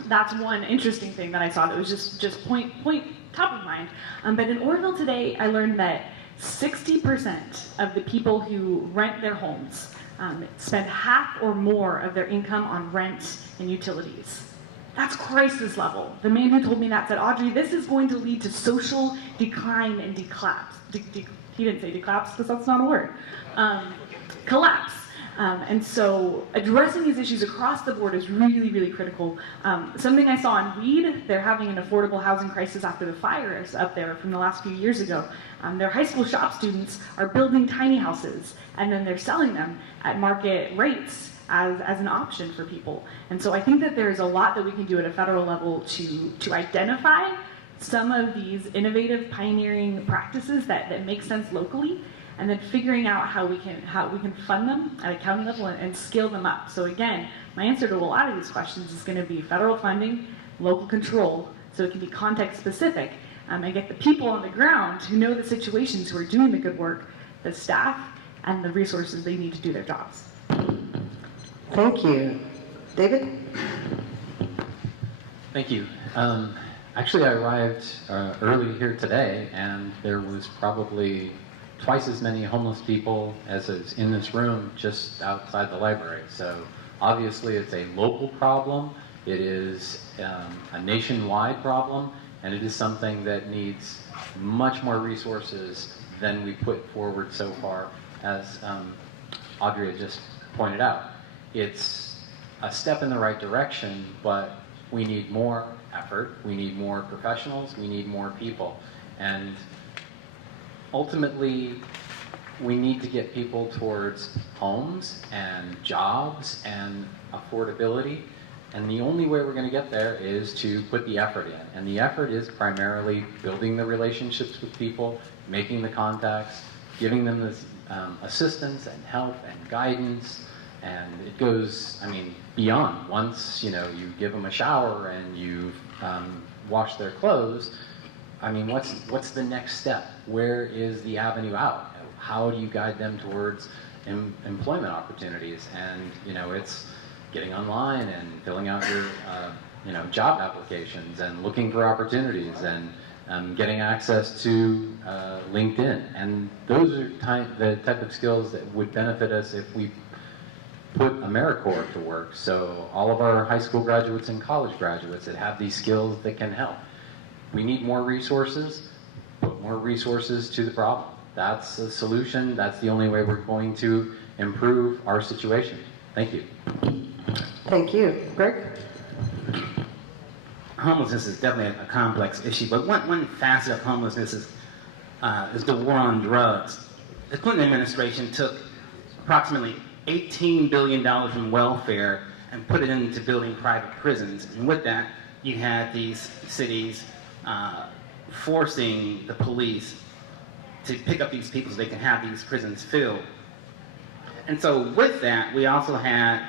That's one interesting thing that I saw that was just point top of mind. But in Oroville today, I learned that 60% of the people who rent their homes spend half or more of their income on rent and utilities. That's crisis level. The man who told me that said, Audrey, this is going to lead to social decline and declapse. He didn't say declapse because that's not a word. Collapse. And so addressing these issues across the board is really, really critical. Something I saw in Weed, they're having an affordable housing crisis after the fires up there from the last few years ago. Their high school shop students are building tiny houses, and then they're selling them at market rates as an option for people. And so I think that there's a lot that we can do at a federal level to identify some of these innovative pioneering practices that make sense locally, and then figuring out how we can fund them at a county level and scale them up. So again, my answer to a lot of these questions is going to be federal funding, local control, so it can be context specific, and get the people on the ground who know the situations, who are doing the good work, the staff, and the resources they need to do their jobs. Thank you. David? Thank you. Actually, I arrived early here today, and there was probably twice as many homeless people as is in this room just outside the library. So obviously it's a local problem, it is a nationwide problem, and it is something that needs much more resources than we put forward so far, as Audrey had just pointed out. It's a step in the right direction, but we need more effort, we need more professionals, we need more people. And ultimately, we need to get people towards homes and jobs and affordability. And the only way we're going to get there is to put the effort in. And the effort is primarily building the relationships with people, making the contacts, giving them this assistance and help and guidance. And it goes, I mean, beyond. Once, you know, you give them a shower and you wash their clothes, I mean, what's the next step? Where is the avenue out? How do you guide them towards employment opportunities? And, you know, it's getting online and filling out your, you know, job applications and looking for opportunities and getting access to LinkedIn. And those are the type of skills that would benefit us if we put AmeriCorps to work. So all of our high school graduates and college graduates that have these skills that can help. We need more resources, put more resources to the problem. That's the solution. That's the only way we're going to improve our situation. Thank you. Thank you. Greg? Homelessness is definitely a complex issue, but one facet of homelessness is the war on drugs. The Clinton administration took approximately $18 billion from welfare and put it into building private prisons. And with that, you had these cities forcing the police to pick up these people so they can have these prisons filled. And so with that, we also had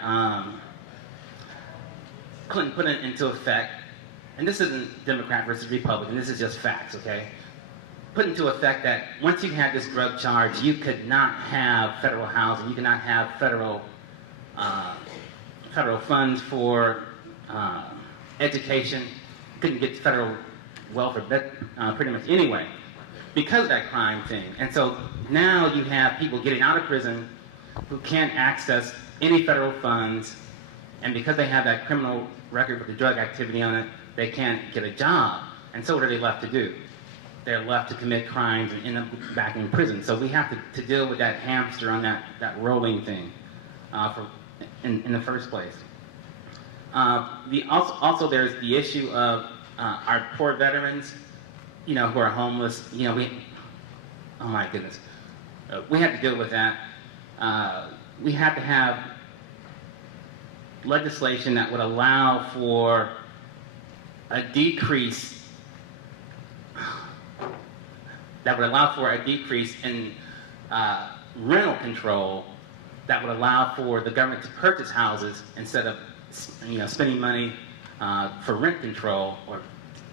Clinton put it into effect, and this isn't Democrat versus Republican, this is just facts, okay? Put into effect that once you had this drug charge, you could not have federal housing, you could not have federal funds for education, you couldn't get federal welfare pretty much anyway, because of that crime thing. And so now you have people getting out of prison who can't access any federal funds, and because they have that criminal record with the drug activity on it, they can't get a job. And so what are they left to do? They're left to commit crimes and end up back in prison. So we have to deal with that hamster on that rolling thing in the first place. Also there's the issue of our poor veterans, you know, who are homeless. You know, oh my goodness, we have to deal with that. We have to have legislation that would allow for a decrease in rental control, that would allow for the government to purchase houses instead of, you know, spending money for rent control or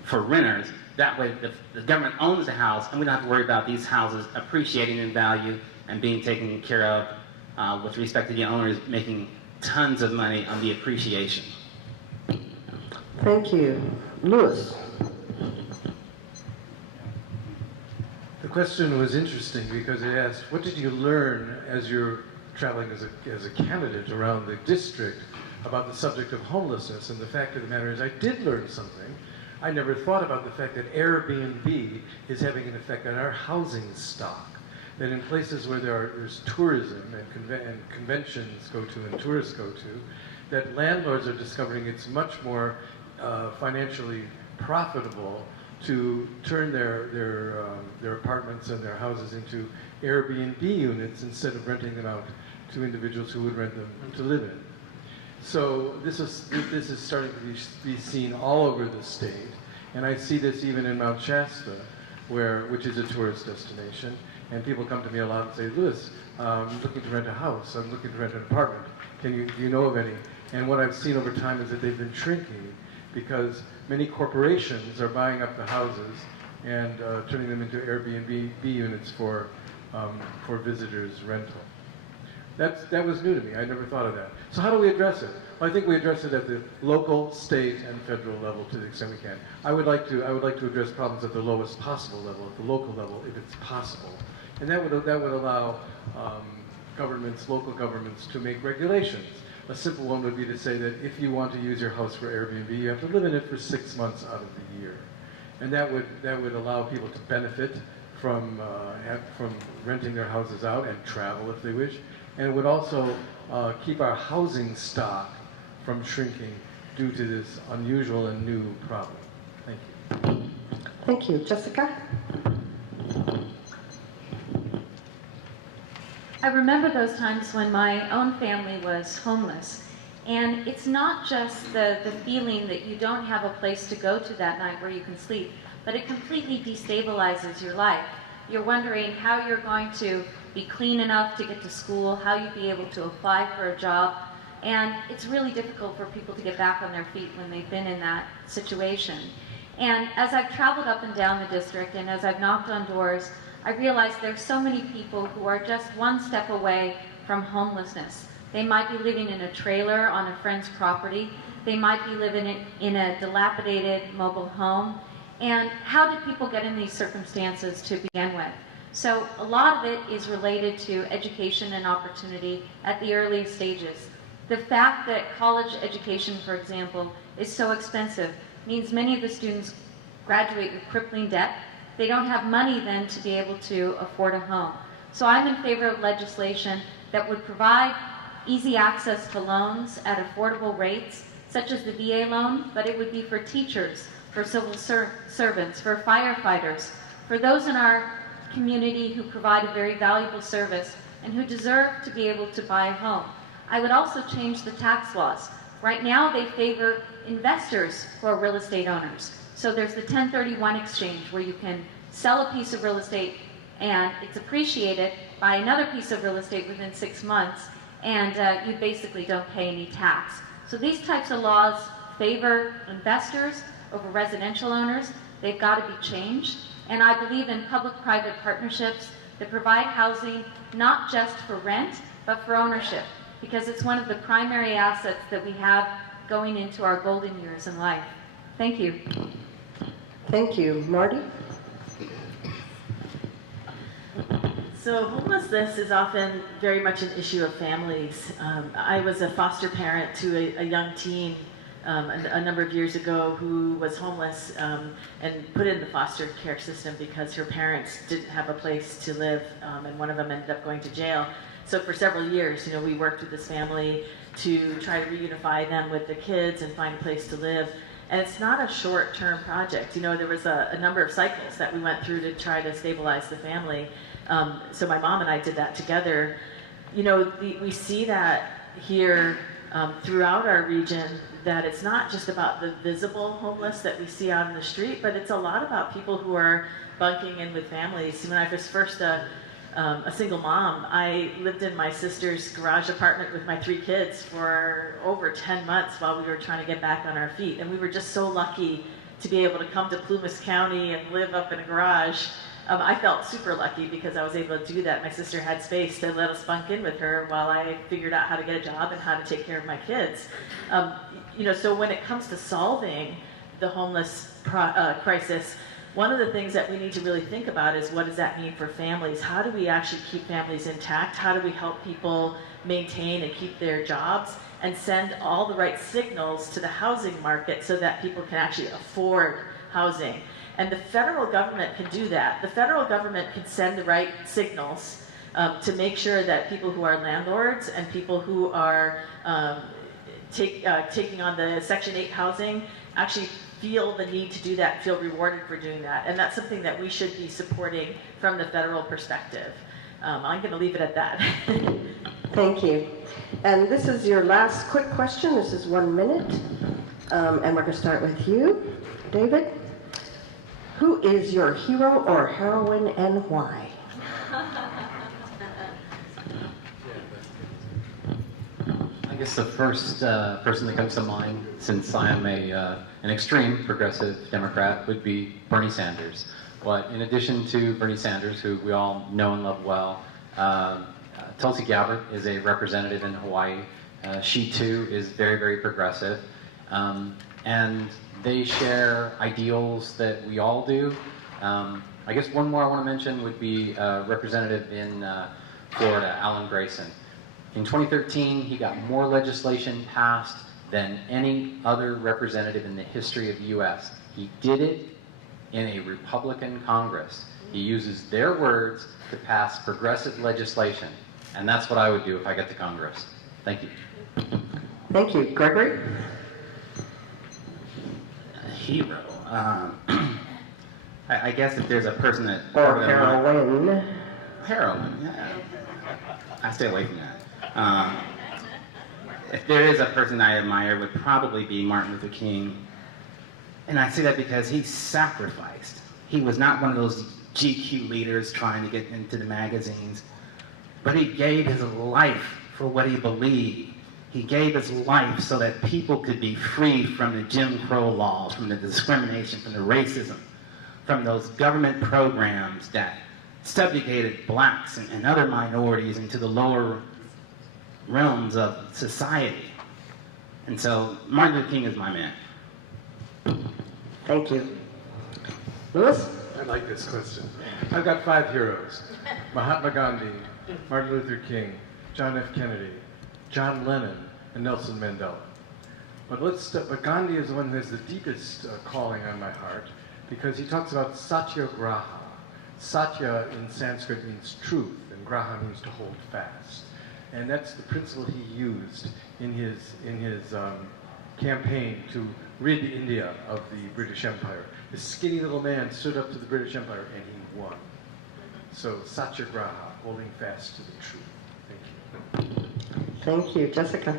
for renters. That way the government owns the house and we don't have to worry about these houses appreciating in value and being taken care of with respect to the owners making tons of money on the appreciation. Thank you. Louis? The question was interesting because it asked, what did you learn as you're traveling as a candidate around the district about the subject of homelessness? And the fact of the matter is I did learn something. I never thought about the fact that Airbnb is having an effect on our housing stock. That in places where there's tourism and conventions go to and tourists go to, that landlords are discovering it's much more financially profitable to turn their apartments and their houses into Airbnb units instead of renting them out to individuals who would rent them to live in. So this is starting to be seen all over the state, and I see this even in Mount Shasta, which is a tourist destination, and people come to me a lot and say, Louis, I'm looking to rent a house, I'm looking to rent an apartment, do you know of any? And what I've seen over time is that they've been shrinking because many corporations are buying up the houses and turning them into Airbnb units for visitors' rental. That was new to me. I never thought of that. So how do we address it? Well, I think we address it at the local, state, and federal level to the extent we can. I would like to address problems at the lowest possible level, at the local level, if it's possible. And that would allow governments, local governments, to make regulations. A simple one would be to say that if you want to use your house for Airbnb, you have to live in it for 6 months out of the year. And that would allow people to benefit from renting their houses out and travel if they wish. And it would also keep our housing stock from shrinking due to this unusual and new problem. Thank you. Thank you. Jessica? I remember those times when my own family was homeless. And it's not just the feeling that you don't have a place to go to that night where you can sleep, but it completely destabilizes your life. You're wondering how you're going to be clean enough to get to school, how you'd be able to apply for a job. And it's really difficult for people to get back on their feet when they've been in that situation. And as I've traveled up and down the district and as I've knocked on doors, I realized there's so many people who are just one step away from homelessness. They might be living in a trailer on a friend's property. They might be living in a dilapidated mobile home. And how did people get in these circumstances to begin with? So a lot of it is related to education and opportunity at the early stages. The fact that college education, for example, is so expensive means many of the students graduate with crippling debt. They don't have money then to be able to afford a home. So I'm in favor of legislation that would provide easy access to loans at affordable rates, such as the VA loan, but it would be for teachers, for civil servants, for firefighters, for those in our community who provide a very valuable service and who deserve to be able to buy a home. I would also change the tax laws. Right now they favor investors who are real estate owners. So there's the 1031 exchange where you can sell a piece of real estate and it's appreciated by another piece of real estate within 6 months, and you basically don't pay any tax. So these types of laws favor investors over residential owners. They've got to be changed. And I believe in public-private partnerships that provide housing not just for rent, but for ownership, because it's one of the primary assets that we have going into our golden years in life. Thank you. Thank you. Marty? So homelessness is often very much an issue of families. I was a foster parent to a young teen a number of years ago who was homeless and put in the foster care system because her parents didn't have a place to live, and one of them ended up going to jail. So for several years, we worked with this family to try to reunify them with the kids and find a place to live. And it's not a short-term project. There was a number of cycles that we went through to try to stabilize the family. So my mom and I did that together. We see that here throughout our region, that it's not just about the visible homeless that we see out in the street, but it's a lot about people who are bunking in with families. When I was first a single mom, I lived in my sister's garage apartment with my 3 kids for over 10 months while we were trying to get back on our feet. And we were just so lucky to be able to come to Plumas County and live up in a garage. I felt super lucky because I was able to do that. My sister had space to let us bunk in with her while I figured out how to get a job and how to take care of my kids. So when it comes to solving the homeless crisis, one of the things that we need to really think about is what does that mean for families? How do we actually keep families intact? How do we help people maintain and keep their jobs and send all the right signals to the housing market so that people can actually afford housing? And the federal government can do that. The federal government can send the right signals to make sure that people who are landlords and people who are taking on the Section 8 housing actually feel the need to do that, feel rewarded for doing that. And that's something that we should be supporting from the federal perspective. I'm going to leave it at that. Thank you. And this is your last quick question. This is 1 minute. And we're going to start with you, David. Who is your hero or heroine and why? I guess the first person that comes to mind, since I am an extreme progressive Democrat, would be Bernie Sanders. But in addition to Bernie Sanders, who we all know and love well, Tulsi Gabbard is a representative in Hawaii. She too is very, very progressive. And they share ideals that we all do, I guess one more I want to mention would be Representative in Florida, Alan Grayson. In 2013, he got more legislation passed than any other representative in the history of the U.S. He did it in a Republican Congress. He uses their words to pass progressive legislation, and that's what I would do if I get to Congress. Thank you. Thank you. Gregory? A hero. I guess if there's a person that... Or heroine? Heroine, yeah. I stay away from that. If there is a person I admire, it would probably be Martin Luther King. And I say that because he sacrificed. He was not one of those GQ leaders trying to get into the magazines, but he gave his life for what he believed. He gave his life so that people could be free from the Jim Crow laws, from the discrimination, from the racism, from those government programs that subjugated blacks and other minorities into the lower realms of society. And so Martin Luther King is my man. Thank you. Louis? I like this question. I've got 5 heroes. Mahatma Gandhi, Martin Luther King, John F. Kennedy, John Lennon, and Nelson Mandela. But Gandhi is the one who has the deepest calling on my heart, because he talks about satyagraha. Satya in Sanskrit means truth, and graha means to hold fast. And that's the principle he used in his campaign to rid India of the British Empire. This skinny little man stood up to the British Empire, and he won. So satyagraha, holding fast to the truth. Thank you. Thank you. Jessica?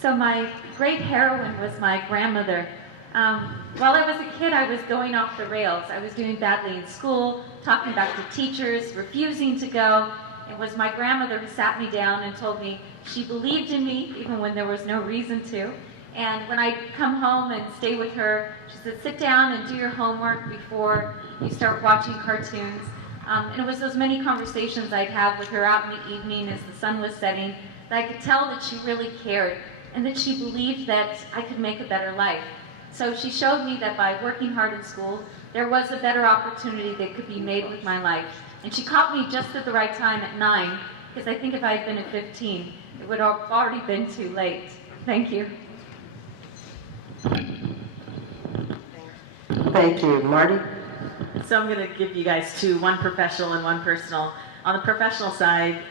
So my great heroine was my grandmother. While I was a kid, I was going off the rails. I was doing badly in school, talking back to teachers, refusing to go. It was my grandmother who sat me down and told me she believed in me, even when there was no reason to. And when I come home and stay with her, she said, sit down and do your homework before you start watching cartoons. And it was those many conversations I'd have with her out in the evening as the sun was setting that I could tell that she really cared and that she believed that I could make a better life. So she showed me that by working hard in school, there was a better opportunity that could be made with my life. And she caught me just at the right time at 9, because I think if I had been at 15, it would have already been too late. Thank you. Thank you. Marty? So I'm going to give you guys 2, one professional and one personal. On the professional side,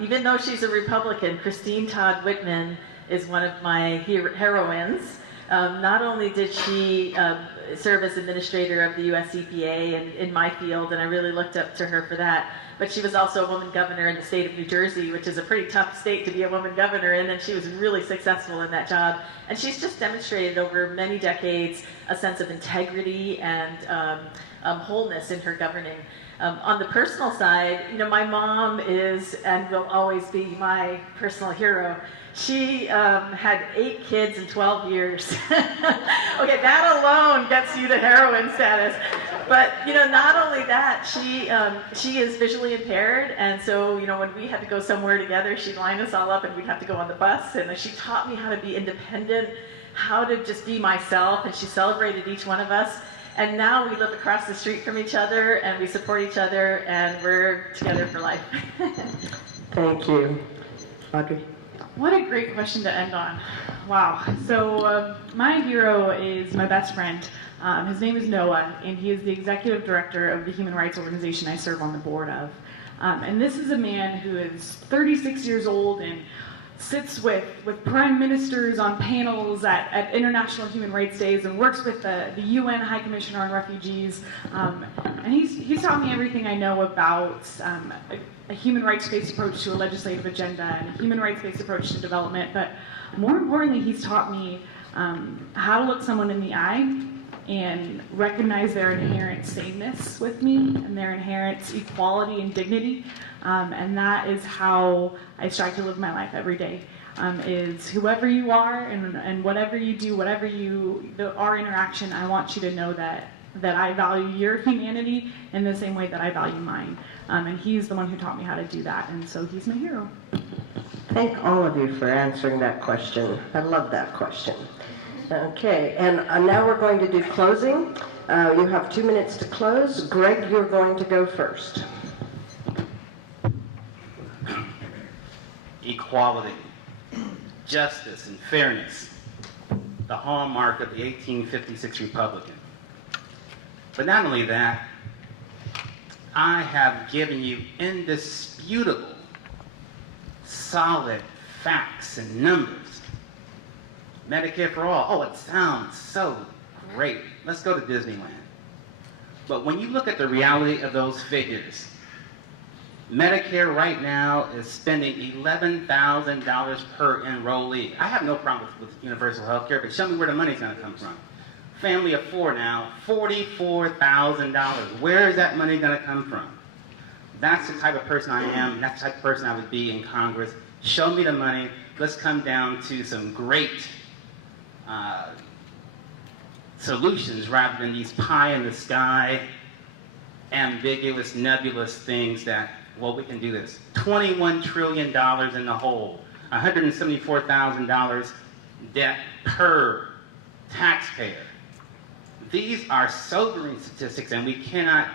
even though she's a Republican, Christine Todd Whitman is one of my heroines. Not only did she serve as administrator of the US EPA and in my field, and I really looked up to her for that, but she was also a woman governor in the state of New Jersey, which is a pretty tough state to be a woman governor in, and she was really successful in that job. And she's just demonstrated over many decades a sense of integrity and wholeness in her governing. On the personal side, you know, my mom is and will always be my personal hero. She had 8 kids in 12 years. Okay, that alone gets you to heroine status. But you know, not only that, she is visually impaired, and so you know, when we had to go somewhere together, she'd line us all up, and we'd have to go on the bus. And she taught me how to be independent, how to just be myself, and she celebrated each one of us. And now we live across the street from each other, and we support each other, and we're together for life. Thank you. Audrey? What a great question to end on. Wow. So my hero is my best friend. His name is Noah, and he is the executive director of the human rights organization I serve on the board of. And this is a man who is 36 years old and sits with prime ministers on panels at International Human Rights Days and works with the UN High Commissioner on Refugees. And he's taught me everything I know about a human rights-based approach to a legislative agenda and a human rights-based approach to development. But more importantly, he's taught me how to look someone in the eye and recognize their inherent sameness with me and their inherent equality and dignity. And that is how I strive to live my life every day, is whoever you are and whatever you do, our interaction, I want you to know that I value your humanity in the same way that I value mine. And he's the one who taught me how to do that, and so he's my hero. Thank all of you for answering that question. I love that question. Okay, and now we're going to do closing. You have 2 minutes to close. Greg, you're going to go first. Equality, justice, and fairness, the hallmark of the 1856 Republican. But not only that, I have given you indisputable, solid facts and numbers. Medicare for all, oh, it sounds so great. Let's go to Disneyland. But when you look at the reality of those figures, Medicare right now is spending $11,000 per enrollee. I have no problem with universal health care, but show me where the money's going to come from. Family of 4 now, $44,000. Where is that money going to come from? That's the type of person I am. That's the type of person I would be in Congress. Show me the money. Let's come down to some great solutions rather than these pie-in-the-sky, ambiguous, nebulous things that, well, we can do this. $21 trillion in the hole, $174,000 debt per taxpayer. These are sobering statistics, and we cannot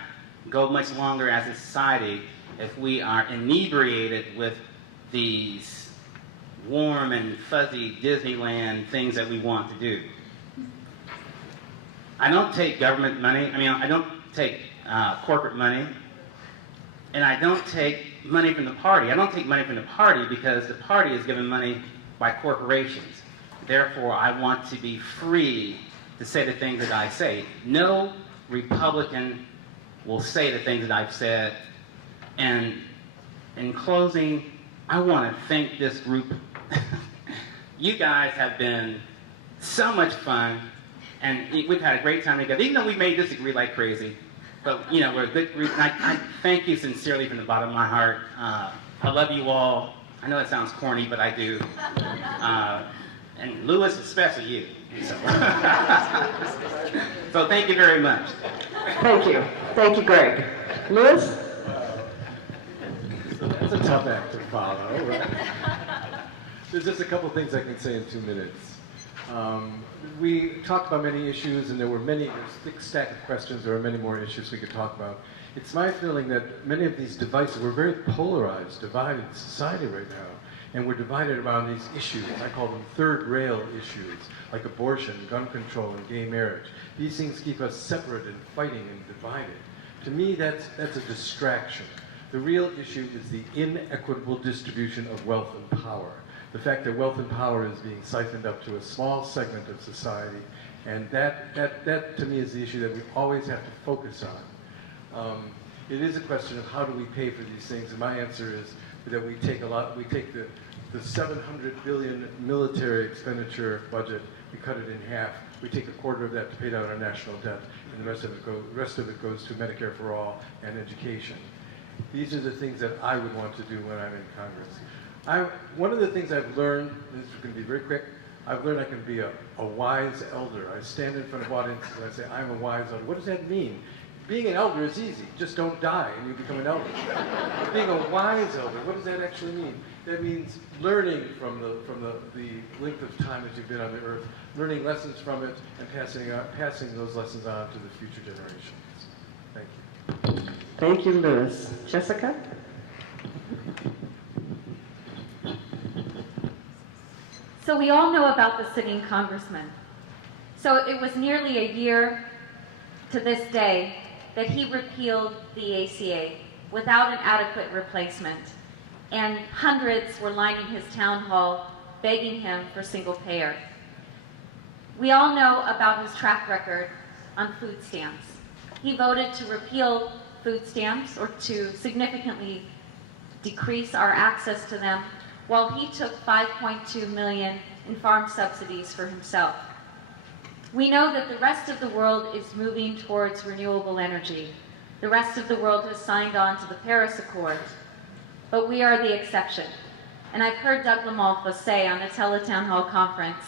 go much longer as a society if we are inebriated with these warm and fuzzy Disneyland things that we want to do. I don't take government money. I don't take corporate money. And I don't take money from the party. I don't take money from the party because the party is given money by corporations. Therefore, I want to be free to say the things that I say. No Republican will say the things that I've said. And in closing, I want to thank this group. You guys have been so much fun, and we've had a great time together, even though we may disagree like crazy. But, you know, we're a good group, and I thank you sincerely from the bottom of my heart. I love you all. I know it sounds corny, but I do. And Louis, especially you. So, so thank you very much. Thank you. Thank you, Greg. Louis? That's a tough act to follow, right? There's just a couple things I can say in 2 minutes. We talked about many issues, and there were many, a thick stack of questions. There are many more issues we could talk about. It's my feeling that many of these devices, we're very polarized, divided society right now, and we're divided around these issues. I call them third rail issues, like abortion, gun control, and gay marriage. These things keep us separate and fighting and divided. To me, that's a distraction. The real issue is the inequitable distribution of wealth and power. The fact that wealth and power is being siphoned up to a small segment of society, and that to me is the issue that we always have to focus on. It is a question of how do we pay for these things, and my answer is that we take the 700 billion military expenditure budget, we cut it in half. We take a quarter of that to pay down our national debt, and the rest of it goes to Medicare for all and education. These are the things that I would want to do when I'm in Congress. One of the things I've learned, this is going to be very quick, I've learned I can be a wise elder. I stand in front of audiences and I say, I'm a wise elder. What does that mean? Being an elder is easy. Just don't die and you become an elder. Being a wise elder, what does that actually mean? That means learning from the length of time that you've been on the earth, learning lessons from it, and passing those lessons on to the future generations. Thank you. Thank you, Louis. Jessica? So we all know about the sitting congressman. So it was nearly a year to this day that he repealed the ACA without an adequate replacement. And hundreds were lining his town hall begging him for single payer. We all know about his track record on food stamps. He voted to repeal food stamps or to significantly decrease our access to them, while he took $5.2 million in farm subsidies for himself. We know that the rest of the world is moving towards renewable energy. The rest of the world has signed on to the Paris Accord, but we are the exception. And I've heard Doug LaMalfa say on a teletown hall conference,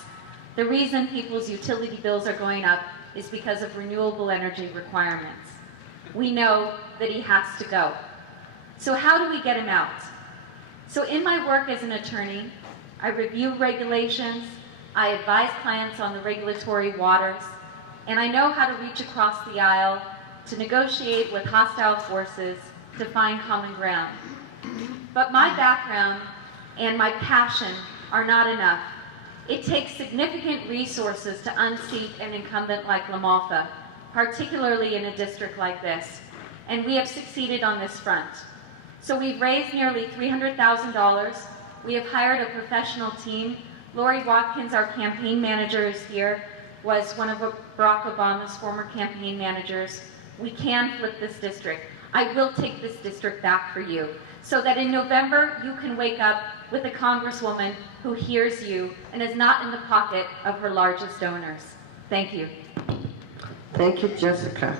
the reason people's utility bills are going up is because of renewable energy requirements. We know that he has to go. So how do we get him out? So in my work as an attorney, I review regulations, I advise clients on the regulatory waters, and I know how to reach across the aisle, to negotiate with hostile forces, to find common ground. But my background and my passion are not enough. It takes significant resources to unseat an incumbent like LaMalfa, particularly in a district like this, and we have succeeded on this front. So we've raised nearly $300,000. We have hired a professional team. Lori Watkins, our campaign manager, is here, was one of Barack Obama's former campaign managers. We can flip this district. I will take this district back for you, so that in November you can wake up with a congresswoman who hears you and is not in the pocket of her largest donors. Thank you. Thank you, Jessica.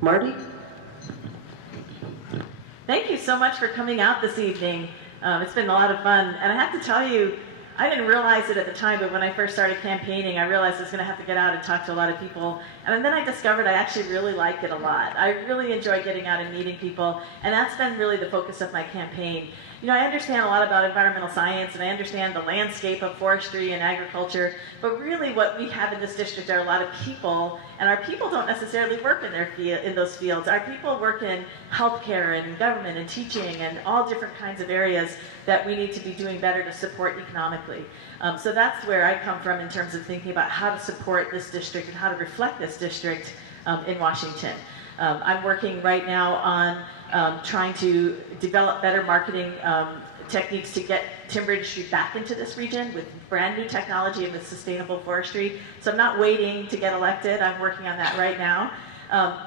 Marty? Thank you so much for coming out this evening. It's been a lot of fun. And I have to tell you, I didn't realize it at the time, but when I first started campaigning, I realized I was going to have to get out and talk to a lot of people. And then I discovered I actually really like it a lot. I really enjoy getting out and meeting people, and that's been really the focus of my campaign. You know, I understand a lot about environmental science, and I understand the landscape of forestry and agriculture, but really what we have in this district are a lot of people, and our people don't necessarily work in those fields. Our people work in healthcare and in government and teaching and all different kinds of areas that we need to be doing better to support economically. So that's where I come from in terms of thinking about how to support this district and how to reflect this district in Washington. I'm working right now on trying to develop better marketing techniques to get timber industry back into this region with brand new technology and with sustainable forestry. So I'm not waiting to get elected. I'm working on that right now.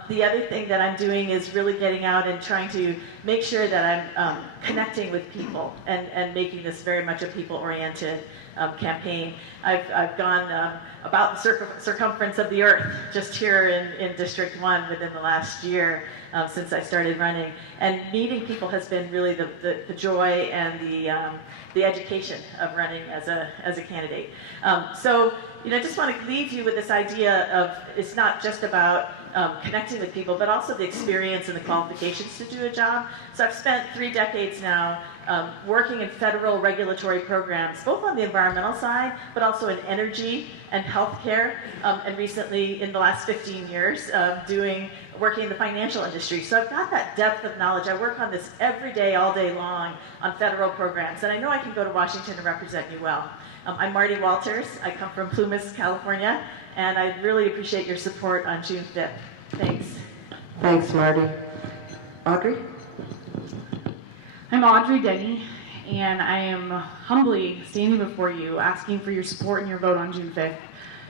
The other thing that I'm doing is really getting out and trying to make sure that I'm connecting with people and making this very much a people-oriented campaign. I've gone about the circumference of the earth just here in District 1 within the last year since I started running. And meeting people has been really the joy and the education of running as a candidate. So, you know, I just want to leave you with this idea of it's not just about connecting with people, but also the experience and the qualifications to do a job. So I've spent 3 decades now working in federal regulatory programs, both on the environmental side, but also in energy and healthcare, and recently in the last 15 years working in the financial industry. So I've got that depth of knowledge. I work on this every day, all day long on federal programs, and I know I can go to Washington and represent you well. I'm Marty Walters. I come from Plumas, California, and I really appreciate your support on June 5th. Thanks. Thanks, Marty. Audrey? I'm Audrey Denny, and I am humbly standing before you asking for your support and your vote on June 5th,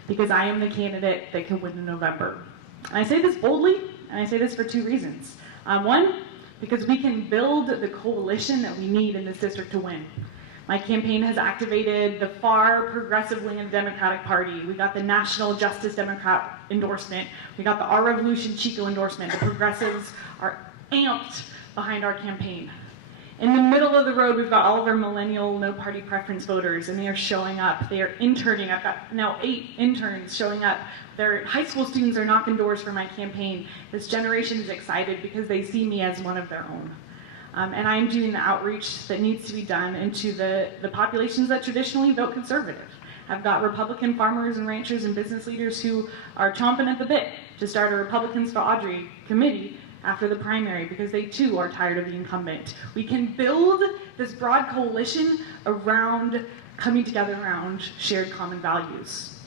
because I am the candidate that can win in November. And I say this boldly, and I say this for 2 reasons. One, because we can build the coalition that we need in this district to win. My campaign has activated the far progressive wing of the Democratic Party. We got the National Justice Democrat endorsement. We got the Our Revolution Chico endorsement. The progressives are amped behind our campaign. In the middle of the road, we've got all of our millennial no party preference voters, and they are showing up. They are interning. I've got now 8 interns showing up. Their high school students are knocking doors for my campaign. This generation is excited because they see me as one of their own. And I'm doing the outreach that needs to be done into the populations that traditionally vote conservative. I've got Republican farmers and ranchers and business leaders who are chomping at the bit to start a Republicans for Audrey committee after the primary because they too are tired of the incumbent. We can build this broad coalition around coming together around shared common values.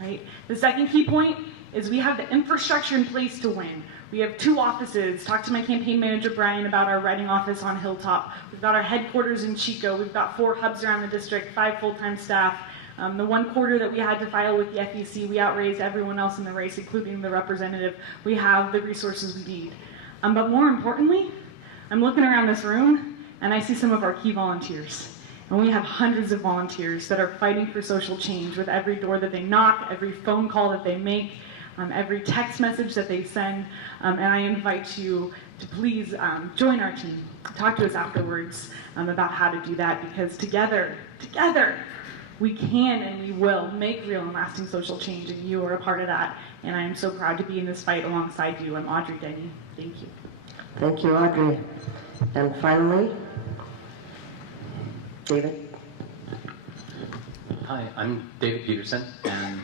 Right? The second key point is we have the infrastructure in place to win. We have 2 offices. Talk to my campaign manager, Brian, about our writing office on Hilltop. We've got our headquarters in Chico. We've got 4 hubs around the district, 5 full-time staff. The 1 quarter that we had to file with the FEC, we outraised everyone else in the race, including the representative. We have the resources we need. But more importantly, I'm looking around this room, and I see some of our key volunteers. And we have hundreds of volunteers that are fighting for social change with every door that they knock, every phone call that they make, every text message that they send, and I invite you to please join our team. Talk to us afterwards about how to do that, because together, we can and we will make real and lasting social change, and you are a part of that. And I am so proud to be in this fight alongside you. I'm Audrey Denny. Thank you. Thank you, Audrey. And finally, David. Hi, I'm David Peterson, and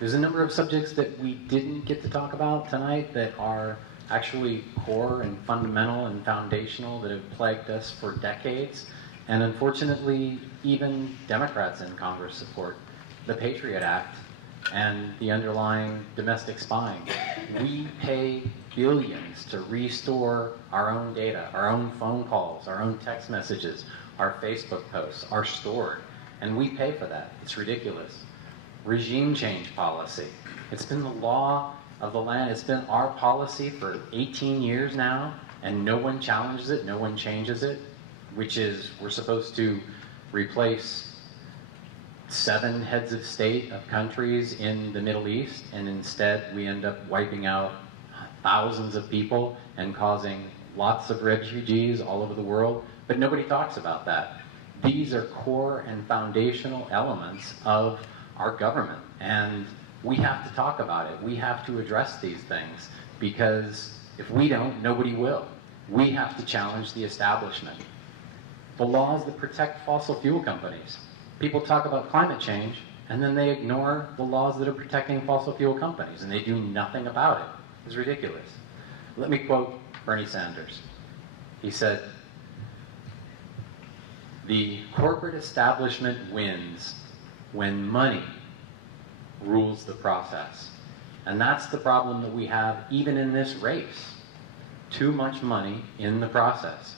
There's a number of subjects that we didn't get to talk about tonight that are actually core and fundamental and foundational that have plagued us for decades. And unfortunately, even Democrats in Congress support the Patriot Act and the underlying domestic spying. We pay billions to restore our own data, our own phone calls, our own text messages, our Facebook posts are stored, and we pay for that. It's ridiculous. Regime change policy. It's been the law of the land. It's been our policy for 18 years now, and no one challenges it, no one changes it, which is we're supposed to replace 7 heads of state of countries in the Middle East, and instead we end up wiping out thousands of people and causing lots of refugees all over the world, but nobody talks about that. These are core and foundational elements of our government, and we have to talk about it. We have to address these things, because if we don't, nobody will. We have to challenge the establishment. The laws that protect fossil fuel companies. People talk about climate change, and then they ignore the laws that are protecting fossil fuel companies, and they do nothing about it. It's ridiculous. Let me quote Bernie Sanders. He said, "The corporate establishment wins when money rules the process." And that's the problem that we have even in this race. Too much money in the process.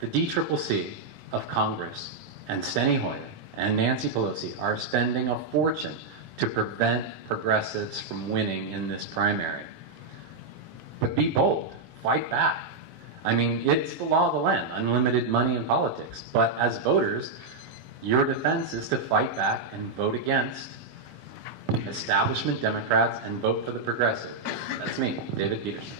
The DCCC of Congress and Steny Hoyer and Nancy Pelosi are spending a fortune to prevent progressives from winning in this primary. But be bold, fight back. I mean, it's the law of the land, unlimited money in politics. But as voters, your defense is to fight back and vote against establishment Democrats and vote for the progressive. That's me, David Peterson.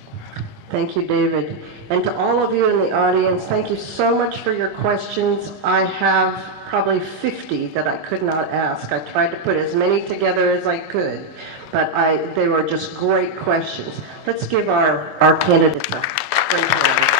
Thank you, David. And to all of you in the audience, thank you so much for your questions. I have probably 50 that I could not ask. I tried to put as many together as I could, but they were just great questions. Let's give our candidates a great hand.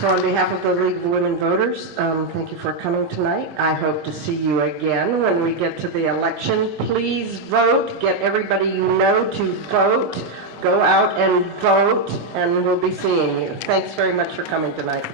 So on behalf of the League of Women Voters, thank you for coming tonight. I hope to see you again when we get to the election. Please vote. Get everybody you know to vote. Go out and vote, and we'll be seeing you. Thanks very much for coming tonight.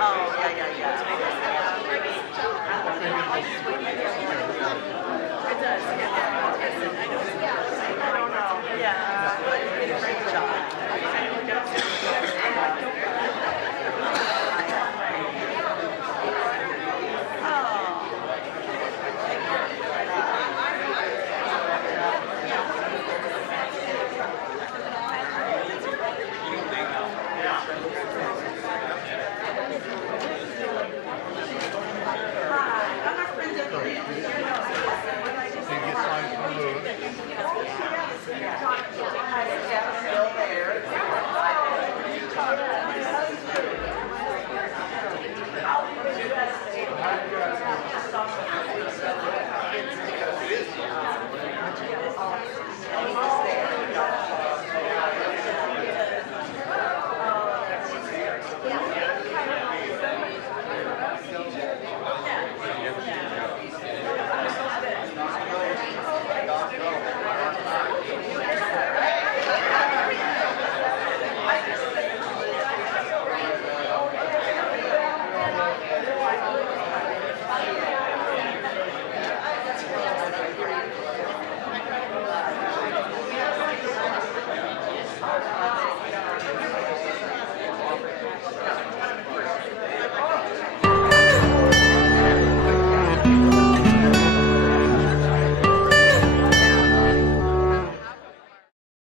Oh, yeah.